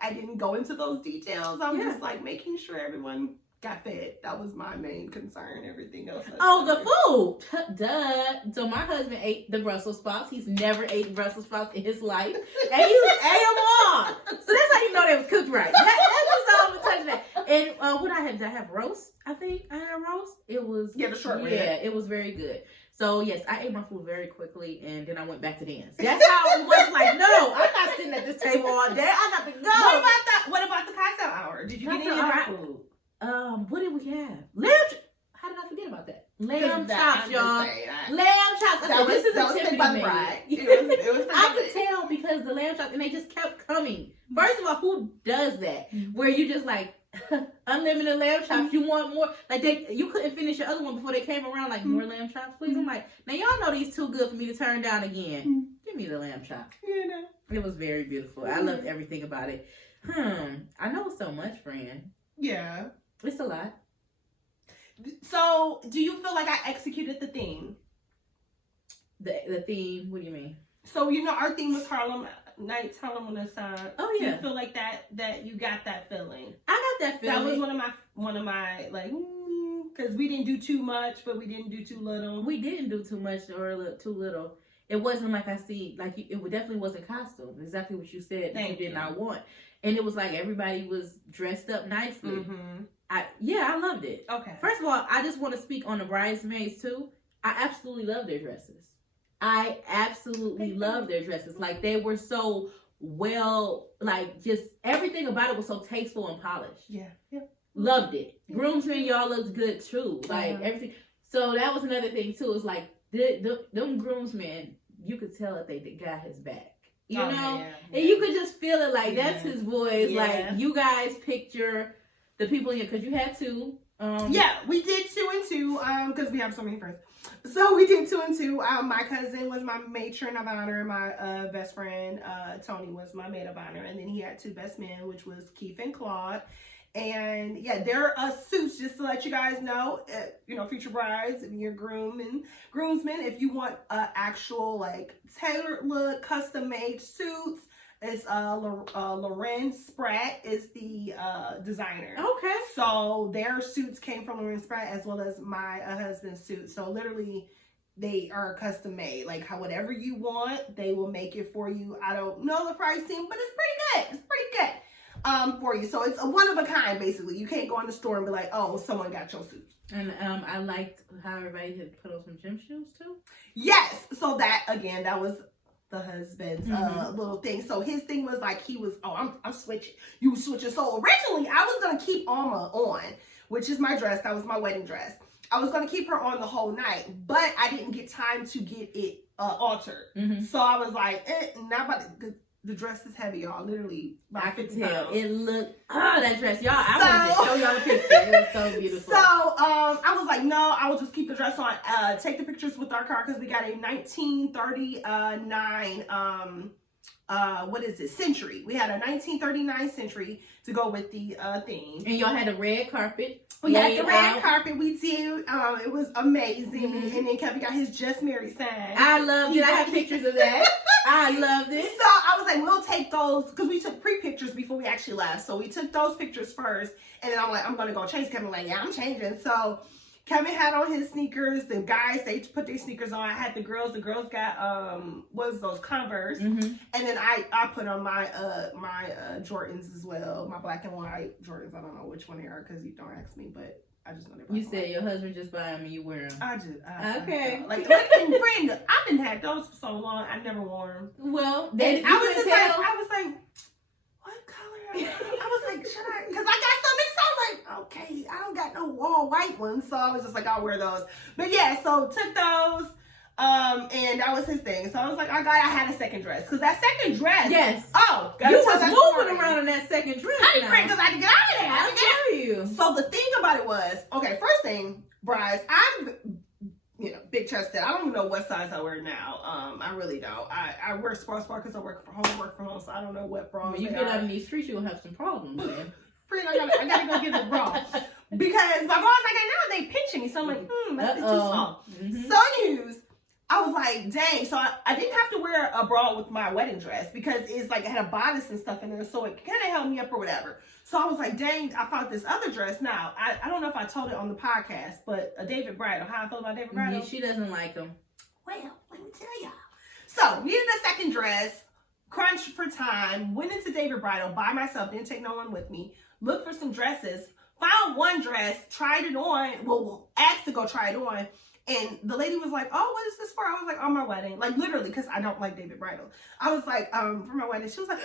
I didn't go into those details. I'm just like making sure everyone got fed. That was my main concern. Everything else. The food. Duh. So my husband ate the Brussels sprouts. He's never ate Brussels sprouts in his life. And he ate them all. So that's how you know they was cooked right. That's all I'm touching that. And what did I have roast? I think I had roast. It was the short rib. Yeah, it was very good. So yes, I ate my food very quickly, and then I went back to dance. That's how it was. Like, no, I'm not sitting at this table all day. I got to go. What about the cocktail hour? Did you get any of that food? What did we have? How did I forget about that? Lamb chops, y'all. Lamb chops. This is a Tiffany made. It was I could tell because the lamb chops, and they just kept coming. First of all, who does that? Where you just like unlimited lamb chops? You want more? Like you couldn't finish your other one before they came around. Like more lamb chops, please. I'm like, now y'all know these too good for me to turn down again. Give me the lamb chops. It was very beautiful. I loved everything about it. I know so much, friend. Yeah. It's a lot. So, do you feel like I executed the theme? The theme? What do you mean? So, our theme was Harlem Nights, Harlem on the Side. Oh yeah. Do you feel like that you got that feeling? I got that feeling. That was one of my like, because we didn't do too much, but we didn't do too little. We didn't do too much or too little. It wasn't like it definitely wasn't costume. Exactly what you said. You did not want. And it was like everybody was dressed up nicely. I loved it. Okay. First of all, I just want to speak on the bridesmaids too. I absolutely love their dresses. I absolutely love their dresses. Like they were so well, like just everything about it was so tasteful and polished. Yeah. Loved it. Groomsmen, y'all looked good too. Like everything. So that was another thing too. It's like them groomsmen, you could tell that they got his back. You know? Yeah. And you could just feel it like that's his voice. Yeah. Like you guys picture the people here because you had 2. We did 2 and 2 because we have so many friends. So we did 2 and 2. My cousin was my matron of honor. My best friend Tony was my maid of honor, and then he had 2 best men, which was Keith and Claude. And there are suits, just to let you guys know, future brides and your groomsmen, if you want actual like tailored look, custom made suits, it's Lauren Spratt is the designer. Okay. So their suits came from Lauren Spratt as well as my husband's suit. So literally they are custom made. Like whatever you want, they will make it for you. I don't know the pricing, but it's pretty good. It's pretty good. For you. So it's a one of a kind, basically. You can't go in the store and be like, oh, someone got your suit. And I liked how everybody had put on some gym shoes too. Yes. So that was the husband's little thing. So his thing was like I'm switching. You switching. So originally I was gonna keep Alma on, which is my dress. That was my wedding dress. I was gonna keep her on the whole night, but I didn't get time to get it altered. So I was like, not about to. The dress is heavy, y'all. Literally, I could tell. It looked, that dress, y'all. I wanted to show y'all the picture. It was so beautiful. So, I was like, no, I will just keep the dress on. Take the pictures with our car because we got a 1939 what is it? Century. We had a 1939 Century to go with the theme. And y'all had a red carpet. We had the red carpet. We did. It was amazing. And then Kevin got his Just Married sign. I loved it. I have pictures of that. I loved it. So I was like, we'll take those, because we took pre-pictures before we actually left. So we took those pictures first. And then I'm like, I'm going to go change. Kevin like, yeah, I'm changing. So Kevin had on his sneakers. The guys, they put their sneakers on. I had the girls. The girls got what was those, Converse. And then I put on my my Jordans as well. My black and white Jordans. I don't know which one they are because you don't ask me, but I just know they're. You said your husband just buy them and you wear them. I just okay. Like friend, I've been had those for so long. I never wore them. Well, then I was just like, what color? I was like, should I? Because I got so many. So I'm like, okay, I don't got no all white ones, so I was just like, I'll wear those. But yeah, so took those. And that was his thing. So I was like, I had a second dress. Because that second dress. Yes. Oh, you was moving around in that second dress. I didn't because I had to get out of there. I'll tell you. So the thing about it was, okay, first thing, Bryce, I'm, big chested. I don't even know what size I wear now. I really don't. I wear sports bra because I work from home, so I don't know what bras. When you get out in these streets, you'll have some problems, man. Friend, I gotta go get a bra. Because my bras I got now, they pinching me. So I'm like, that's too small. So I was like, dang. So I didn't have to wear a bra with my wedding dress because it's like it had a bodice and stuff in there. So it kind of held me up or whatever. So I was like, dang, I found this other dress. Now, I don't know if I told it on the podcast, but a David Bridal. How I feel about David Bridal? She doesn't like him. Well, let me tell y'all. So, needed a second dress, crunched for time, went into David Bridal by myself, didn't take no one with me, looked for some dresses, found one dress, tried it on, asked to go try it on. And the lady was like, oh, what is this for? I was like, oh, my wedding. Like, literally, because I don't like David Bridal. I was like, for my wedding. She was like,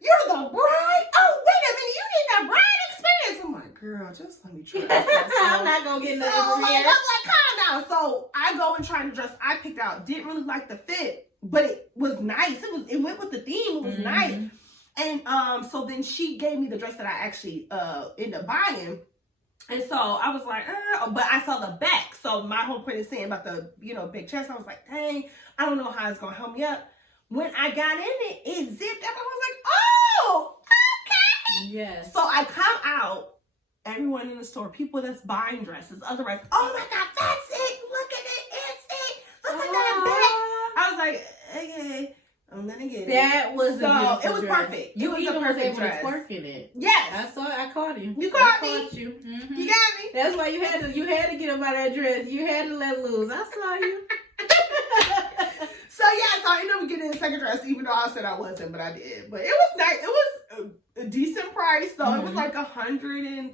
you're the bride? Oh, wait a minute. You need the bride experience. I'm like, girl, just let me try this. I'm not going to get nothing from I'm like, calm down. So I go and try the dress I picked out. Didn't really like the fit, but it was nice. It went with the theme. It was nice. And so then she gave me the dress that I actually ended up buying. And so I was like, but I saw the back. So my whole point is saying about the, big chest. I was like, dang, I don't know how it's going to help me up. When I got in it, it zipped up. I was like, oh, okay. Yes. So I come out, everyone in the store, people that's buying dresses, otherwise, oh my God, that's it. Look at it. It's it. Look at that back. I was like, okay. I'm gonna get it. That was a it was dress. perfect. You even was able dress. to twerk in it. Yes, I caught you. You caught me. You. Mm-hmm. You got me. That's why you had to get up out of that dress. You had to let loose. I saw you. So I ended up getting a second dress, even though I said I wasn't, but I did. But it was nice. It was a decent price, though. It was like $130.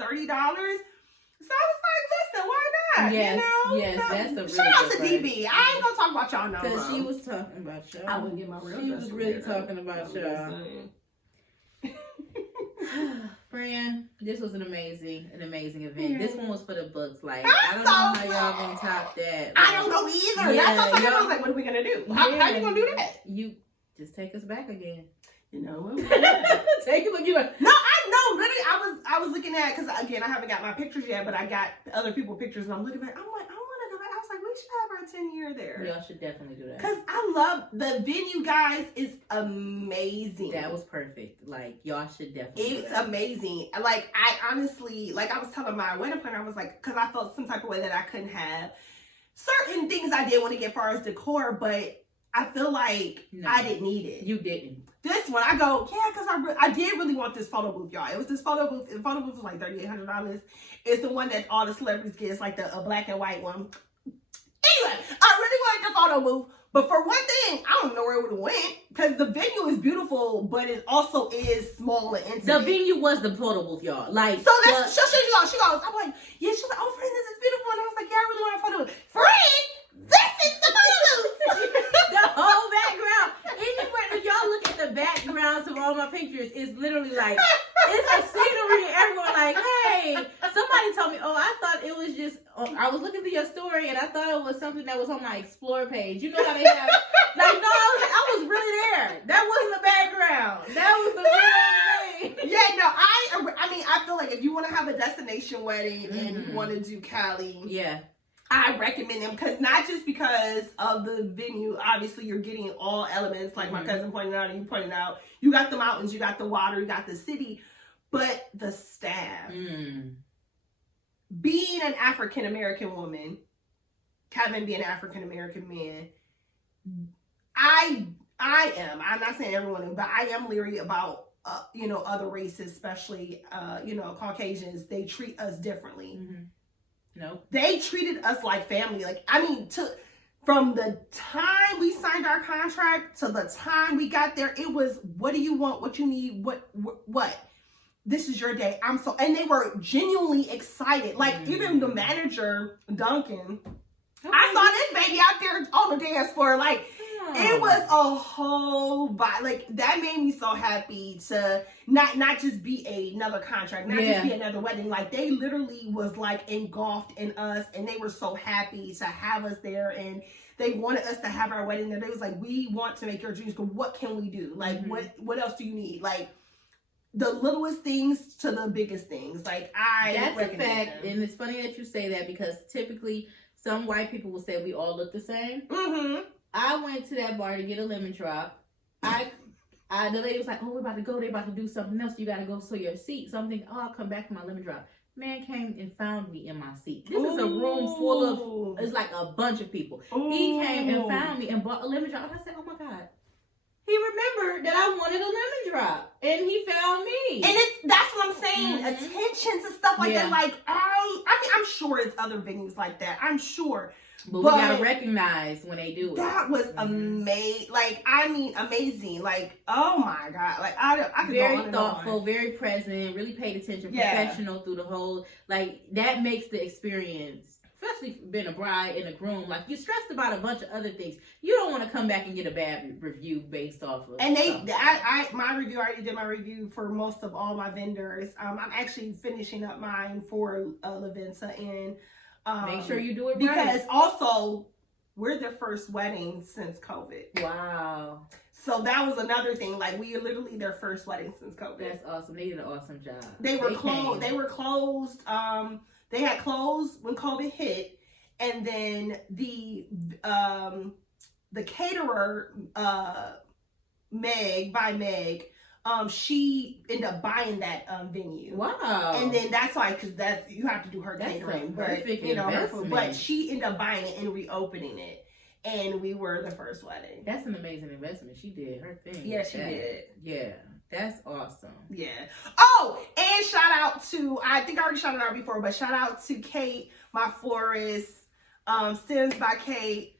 So I was like, listen, why not? Yes, yes, so, that's a really shout out to price. DB. I ain't gonna talk about y'all no more. Because she was talking about y'all. I wouldn't get my real She was really talking about y'all. Friend, this was an amazing event. This one was for the books. Like, I don't know how y'all gonna top that. I don't know either. Yeah, that's what I was like, what are we gonna do? How you gonna do that? You just take us back again. You know, take it. You like, no, I know. Literally, I was looking at, because again, I haven't got my pictures yet, but I got other people's pictures, and I'm looking back. I'm like, I want to go back. I was like, we should have our 10-year there. Y'all should definitely do that. Because I love the venue, guys. Is amazing. That was perfect. Like, y'all should definitely. It's amazing. Like, I honestly, like, I was telling my wedding planner, I was like, because I felt some type of way that I couldn't have certain things I did want to get as far as decor, but I feel like I didn't need it. You didn't. This one, I go, yeah, because I did really want this photo booth, y'all. It was this photo booth. The photo booth was like $3,800. It's the one that all the celebrities get. It's like a black and white one. Anyway, I really wanted the photo booth. But for one thing, I don't know where it would have went. Because the venue is beautiful, but it also is small and intimate. The venue was the photo booth, y'all. Like, so that's, she goes, I'm like, yeah, she's like, oh, friend, this is beautiful. And I was like, yeah, I really want a photo booth. Friend, this is the photo booth. The whole background. Anywhere that y'all look at the backgrounds of all my pictures, it's literally like, it's a scenery. Everyone like, hey, somebody told me, oh, I thought it was just, I was looking through your story and I thought it was something that was on my Explore page. You know how they have, like, no, I was really there. That wasn't the background. That was the real thing. Yeah, no, I mean, I feel like if you want to have a destination wedding and you want to do Cali. Yeah. I recommend them because not just because of the venue. Obviously, you're getting all elements, like my cousin pointed out and you pointed out. You got the mountains, you got the water, you got the city, but the staff. Being an African American woman, Kevin being an African American man, I'm not saying everyone, but I am leery about other races, especially Caucasians. They treat us differently. No, they treated us like family. Like, I mean, from the time we signed our contract to the time we got there, it was, what do you want? What you need? What? This is your day. And they were genuinely excited. Like, even the manager, Duncan, I saw this baby out there on the dance floor. Like, it was a whole vibe. Like, that made me so happy to not just be another contract, not just be another wedding. Like, they literally was like engulfed in us, and they were so happy to have us there, and they wanted us to have our wedding there. They was like, we want to make your dreams go. What can we do? Like, what else do you need? Like, the littlest things to the biggest things. Like, that's a fact. And it's funny that you say that, because typically some white people will say we all look the same. I went to that bar to get a lemon drop. The lady was like, oh, we're about to go. They're about to do something else. You got to go to your seat. So I'm thinking, oh, I'll come back for my lemon drop. Man came and found me in my seat. This is a room full of, it's like a bunch of people. He came and found me and bought a lemon drop. And I said, oh my God. He remembered that I wanted a lemon drop, and he found me. And that's what I'm saying. Attention to stuff like that. Like, I'm sure it's other venues like that. I'm sure. But we gotta recognize when they do it. That was amazing. Like, I mean, amazing. Like, oh my God. Like, I could very go on thoughtful, and on. Very present, really paid attention, professional through the whole. Like, that makes the experience, especially being a bride and a groom. Like, you're stressed about a bunch of other things. You don't want to come back and get a bad review based off of. And my review, I already did my review for most of all my vendors. I'm actually finishing up mine for LaVenta, and make sure you do it right. Because also, we're their first wedding since COVID. Wow. So that was another thing. Like, we are literally their first wedding since COVID. That's awesome. They did an awesome job. They were closed. They were closed. They had closed when COVID hit, and then the caterer, Meg, she ended up buying that venue. Wow. And then that's why, because you have to do her catering, but her food. But she ended up buying it and reopening it, and we were the first wedding. That's an amazing investment. She did her thing. Yeah, she did. Yeah. That's awesome. Yeah. Oh, and shout out to, I think I already shouted out before, but shout out to Kate, my florist, Stems by Kate.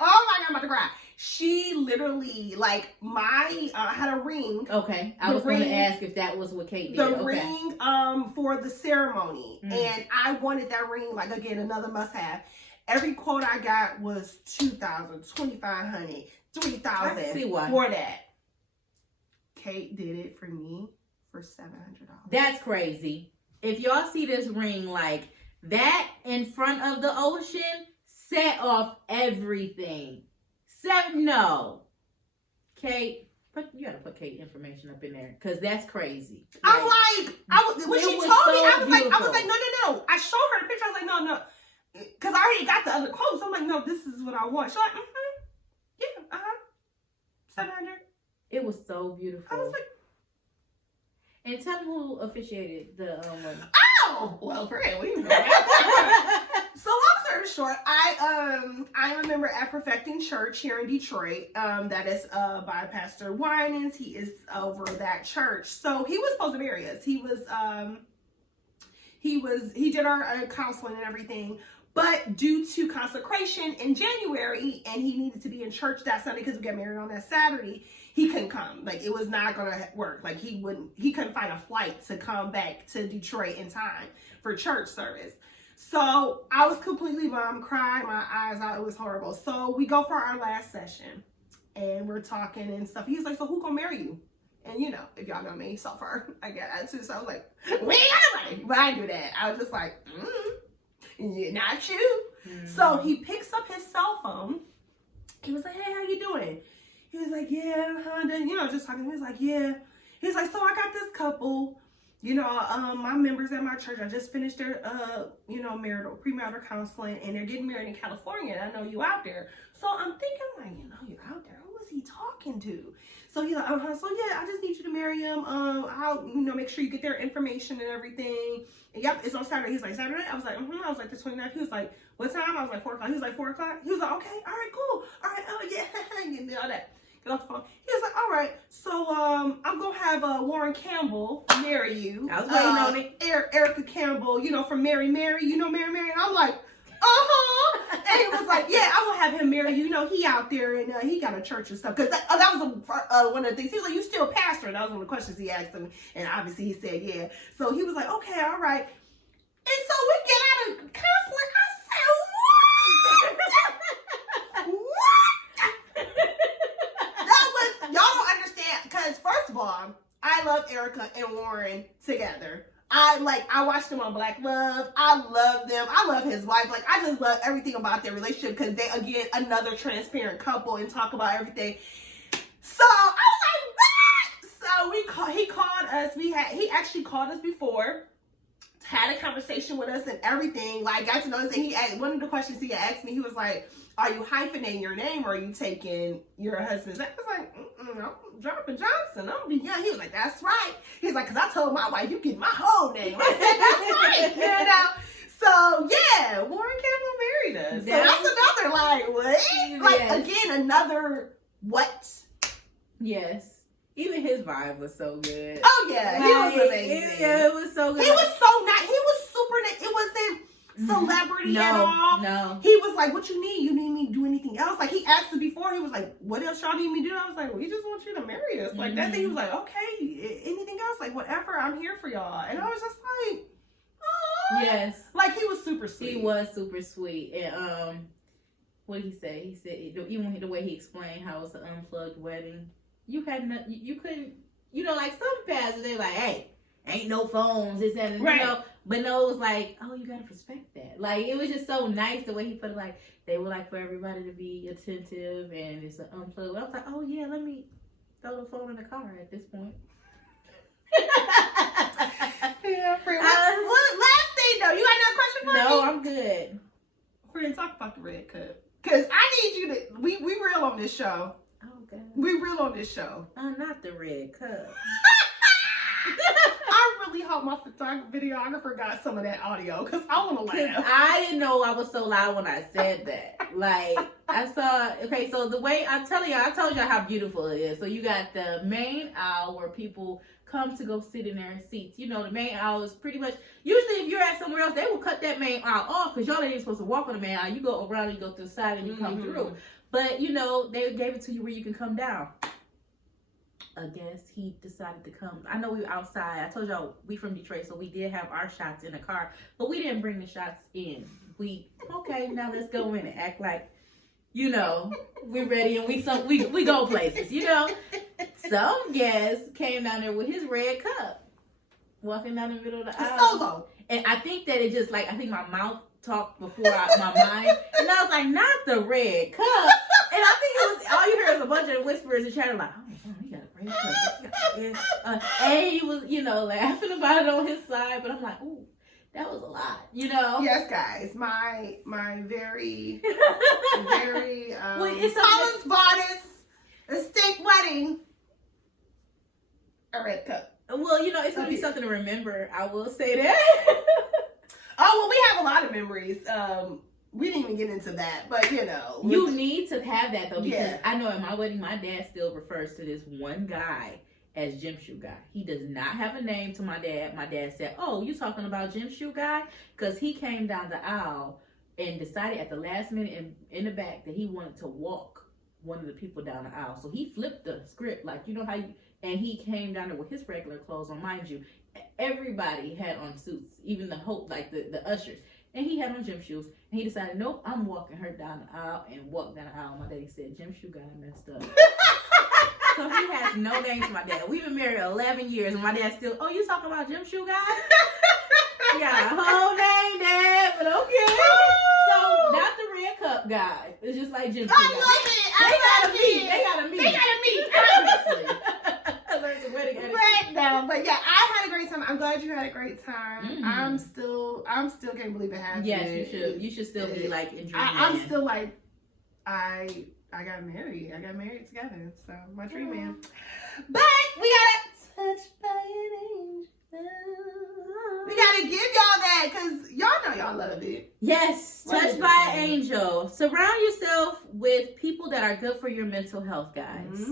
Oh my God, I'm about to cry. She literally, like, I had a ring. Okay. I was going to ask if that was what Kate did. The ring for the ceremony. And I wanted that ring, like, again, another must-have. Every quote I got was $2,000, $2,500, $3,000 for that. Kate did it for me for $700. That's crazy. If y'all see this ring like that in front of the ocean, set off everything. No. Kate, you gotta put Kate information up in there, because that's crazy. I'm like, when she told me, I was like, no. I showed her the picture. I was like, no. Because I already got the other quotes. I'm like, no, this is what I want. She's like, yeah, 700. It was so beautiful. I was like, and tell them who officiated the wedding. Oh, well, great. We know that. So long story short, I remember at Perfecting Church here in Detroit. That is by Pastor Winans. He is over that church. So he was supposed to marry us. He did our counseling and everything. But due to consecration in January, and he needed to be in church that Sunday because we got married on that Saturday, he couldn't come. Like, it was not going to work. Like, he couldn't find a flight to come back to Detroit in time for church service. So I was completely bummed, cried my eyes out. It was horrible. So we go for our last session, and we're talking and stuff. He's like, so who gonna marry you? And if y'all know me so far, I get attitude. So I was like, we ain't got nobody. But I do that. I was just like, not you. So he picks up his cell phone. He was like, hey, how you doing? He was like, yeah, Honda. Just talking. He was like, yeah. He was like, so I got this couple. my members at my church, I just finished their, premarital counseling, and they're getting married in California, and I know you out there. So I'm thinking, like, you're out there. Who is he talking to? So he's like, so yeah, I just need you to marry him. I'll, make sure you get their information and everything. And yep, it's on Saturday. He's like, Saturday? I was like, I was like, the 29th. He was like, what time? I was like, 4 o'clock. He was like, 4 o'clock? He was like, okay, all right, cool. All right, oh, yeah, and all that. Get off the phone. He was like, all right, so I'm going to have Warren Campbell marry you. I was waiting on it. Erica Campbell, from Mary. Mary. And I'm like, uh-huh. And he was like, yeah, I will have him marry you. He out there, and he got a church and stuff. Because that was one of the things. He was like, you still a pastor? And that was one of the questions he asked him. And obviously he said, yeah. So he was like, okay, all right. And so we get out of counseling. I said, what? What? That was, y'all don't understand. Because first of all, I love Erica and Warren together. I watched them on Black Love. I love them. I love his wife. I just love everything about their relationship because they, again, another transparent couple and talk about everything. So I was like, what? So he called us. He actually called us before, had a conversation with us and everything. Got to know us. And one of the questions he asked me, he was like, are you hyphenating your name or are you taking your husband's name? I was like, I'm Jonathan Johnson. I'm young. He was like, that's right. He's like, because I told my wife, you get my whole name. I said, that's right. So, yeah, Warren Campbell married us. So that's another, what? Again, another what? Yes. Even his vibe was so good. Oh, yeah. He was amazing. It was so good. He was so nice. He was super nice. It wasn't celebrity at all. No. He was like, what you need? You need me to do anything else? He asked me before. He was like, what else y'all need me to do? I was like, we just want you to marry us. That's it. He was like, okay, anything else? Whatever, I'm here for y'all. And I was just like, oh. Yes. He was super sweet. He was super sweet. And what did he say? He said, even the way he explained how it's an unplugged wedding, you couldn't, some pastors, they're like, hey, ain't no phones, this, that, and right. But no, it was like, oh, you gotta respect that. It was just so nice the way he put it. They would like for everybody to be attentive, and it's an unplugged. I was like, oh yeah, let me throw the phone in the car at this point. Yeah, friend. Last thing though, you got another question for me? No, I'm good. Friend, talk about the red cup, cause I need you to. We real on this show. Oh God. We real on this show. Not the red cup. I really hope my videographer got some of that audio because I want to laugh. I didn't know I was so loud when I said that. I saw, okay, so the way I'm telling y'all, I told y'all how beautiful it is. So you got the main aisle where people come to go sit in their seats. The main aisle is pretty much, usually if you're at somewhere else, they will cut that main aisle off because y'all ain't supposed to walk on the main aisle. You go around and you go to the side and you come through. But, they gave it to you where you can come down. I guess he decided to come. I know we were outside. I told y'all we from Detroit, so we did have our shots in the car, but we didn't bring the shots in. Now let's go in and act like, we're ready and we go places, Some guest came down there with his red cup, walking down the middle of the aisle. Solo. And I think that it just I think my mouth talked before my mind, and I was like, not the red cup. And I think it was all you heard was a bunch of whispers and chatter he got a red cup. And he was, laughing about it on his side, but I'm like, ooh, that was a lot, Yes, guys, my very, very it's Collins bodice estate wedding, a red cup. Well, it's gonna be something to remember. I will say that. Oh, well, we have a lot of memories. We didn't even get into that, but you need to have that though, because I know at my wedding, my dad still refers to this one guy as Gym Shoe Guy. He does not have a name to my dad. My dad said, "Oh, you talking about Gym Shoe Guy?" Because he came down the aisle and decided at the last minute in the back that he wanted to walk one of the people down the aisle. So he flipped the script, and he came down there with his regular clothes on, mind you. Everybody had on suits, even the ushers. And he had on gym shoes. And he decided, nope, I'm walking her down the aisle, and walked down the aisle. My daddy said, Gym Shoe Guy messed up. So he has no name to my dad. We've been married 11 years, and my dad still, oh, you talking about Gym Shoe Guy? He got a whole name, Dad, but okay. So, not the red cup guy. It's just like Gym Shoe Guy. I love it. They gotta meet. Obviously. wedding etiquette. But yeah, I had a great time. I'm glad you had a great time. Mm-hmm. I'm still can't believe it happened. Yes, you should. You should still be like enjoying. I'm still like, I got married. I got married together. So my dream man. But we gotta touch by an angel. We gotta give y'all that because y'all know y'all love it. Yes, touched by an angel. Surround yourself with people that are good for your mental health, guys.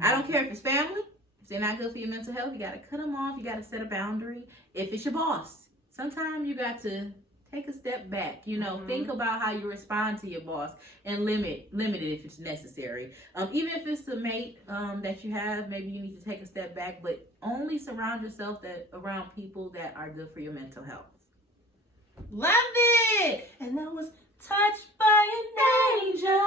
I don't care if it's family. If they're not good for your mental health, you gotta cut them off. You gotta set a boundary. If it's your boss, sometimes you got to take a step back. You know, think about how you respond to your boss and limit it if it's necessary. Even if it's the mate that you have, maybe you need to take a step back, but only surround yourself around people that are good for your mental health. Love it! And that was touched by an angel.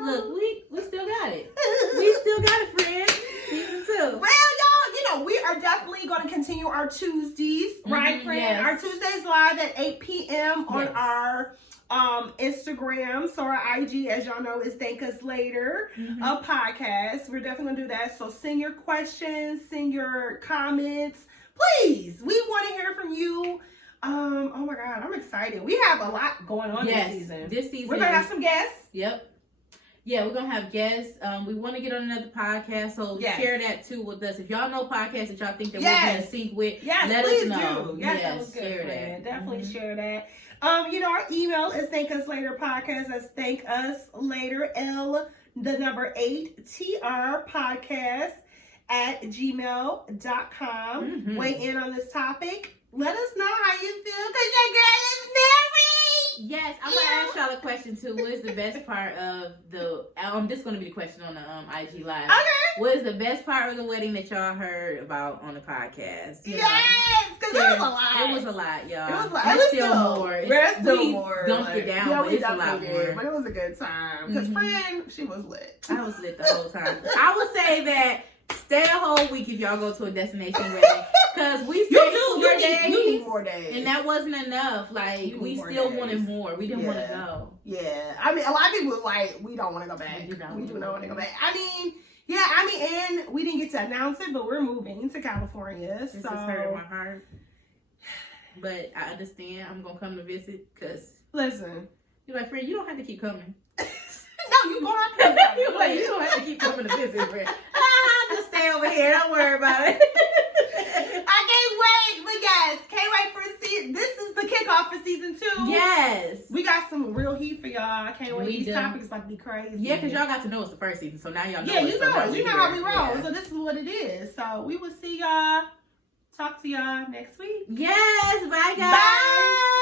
Look, we still got it. We still got it, friend. Season 2. Well, y'all, we are definitely going to continue our Tuesdays, right, friend? Yes. Our Tuesdays live at 8 p.m. on our Instagram. So our IG, as y'all know, is Thank Us Later, a podcast. We're definitely going to do that. So send your questions, send your comments. Please, we want to hear from you. Oh my God, I'm excited. We have a lot going on this season. We're going to have some guests. Yep. Yeah, we're going to have guests. We want to get on another podcast, so share that too with us. If y'all know podcasts that y'all think that we're in sync with, let us know. Yes, that was good, share friend. That. Definitely share that. Our email is thankuslaterpodcast. That's thankuslater, 8TR podcast @gmail.com. Weigh in on this topic. Let us know how you feel because your girl is married. Yes, I'm going to ask y'all a question too. What is the best part of this is going to be the question on the IG Live. Okay. What is the best part of the wedding that y'all heard about on the podcast? Yes, because it was a lot. It was a lot, y'all. It was a lot. There's still more. There's still more. Dumped it down, but it's a lot more. But it was a good time. Because friend, she was lit. I was lit the whole time. I would say that stay a whole week if y'all go to a destination wedding. Because we stayed 4 days. You need more days. And that wasn't enough. Like, we still wanted more. We didn't want to go. Yeah. I mean, a lot of people was like, we don't want to go back. We do not want to go back. I mean, and we didn't get to announce it, but we're moving to California. This is hurting my heart. But I understand. I'm going to come to visit because... Listen. You're like, friend, you don't have to keep coming. No, you going to have to keep coming. You're like, you don't have to keep coming to visit, friend. Just stay over here. Don't worry about it. I can't wait. But yes, can't wait for season. This is the kickoff for season 2. Yes. We got some real heat for y'all. I can't wait. These topics about to be crazy. Yeah, because y'all got to know it's the first season. So now y'all know. Yeah, you know it. You know how we roll. Yeah. So this is what it is. So we will see y'all. Talk to y'all next week. Yes. Bye, guys. Bye.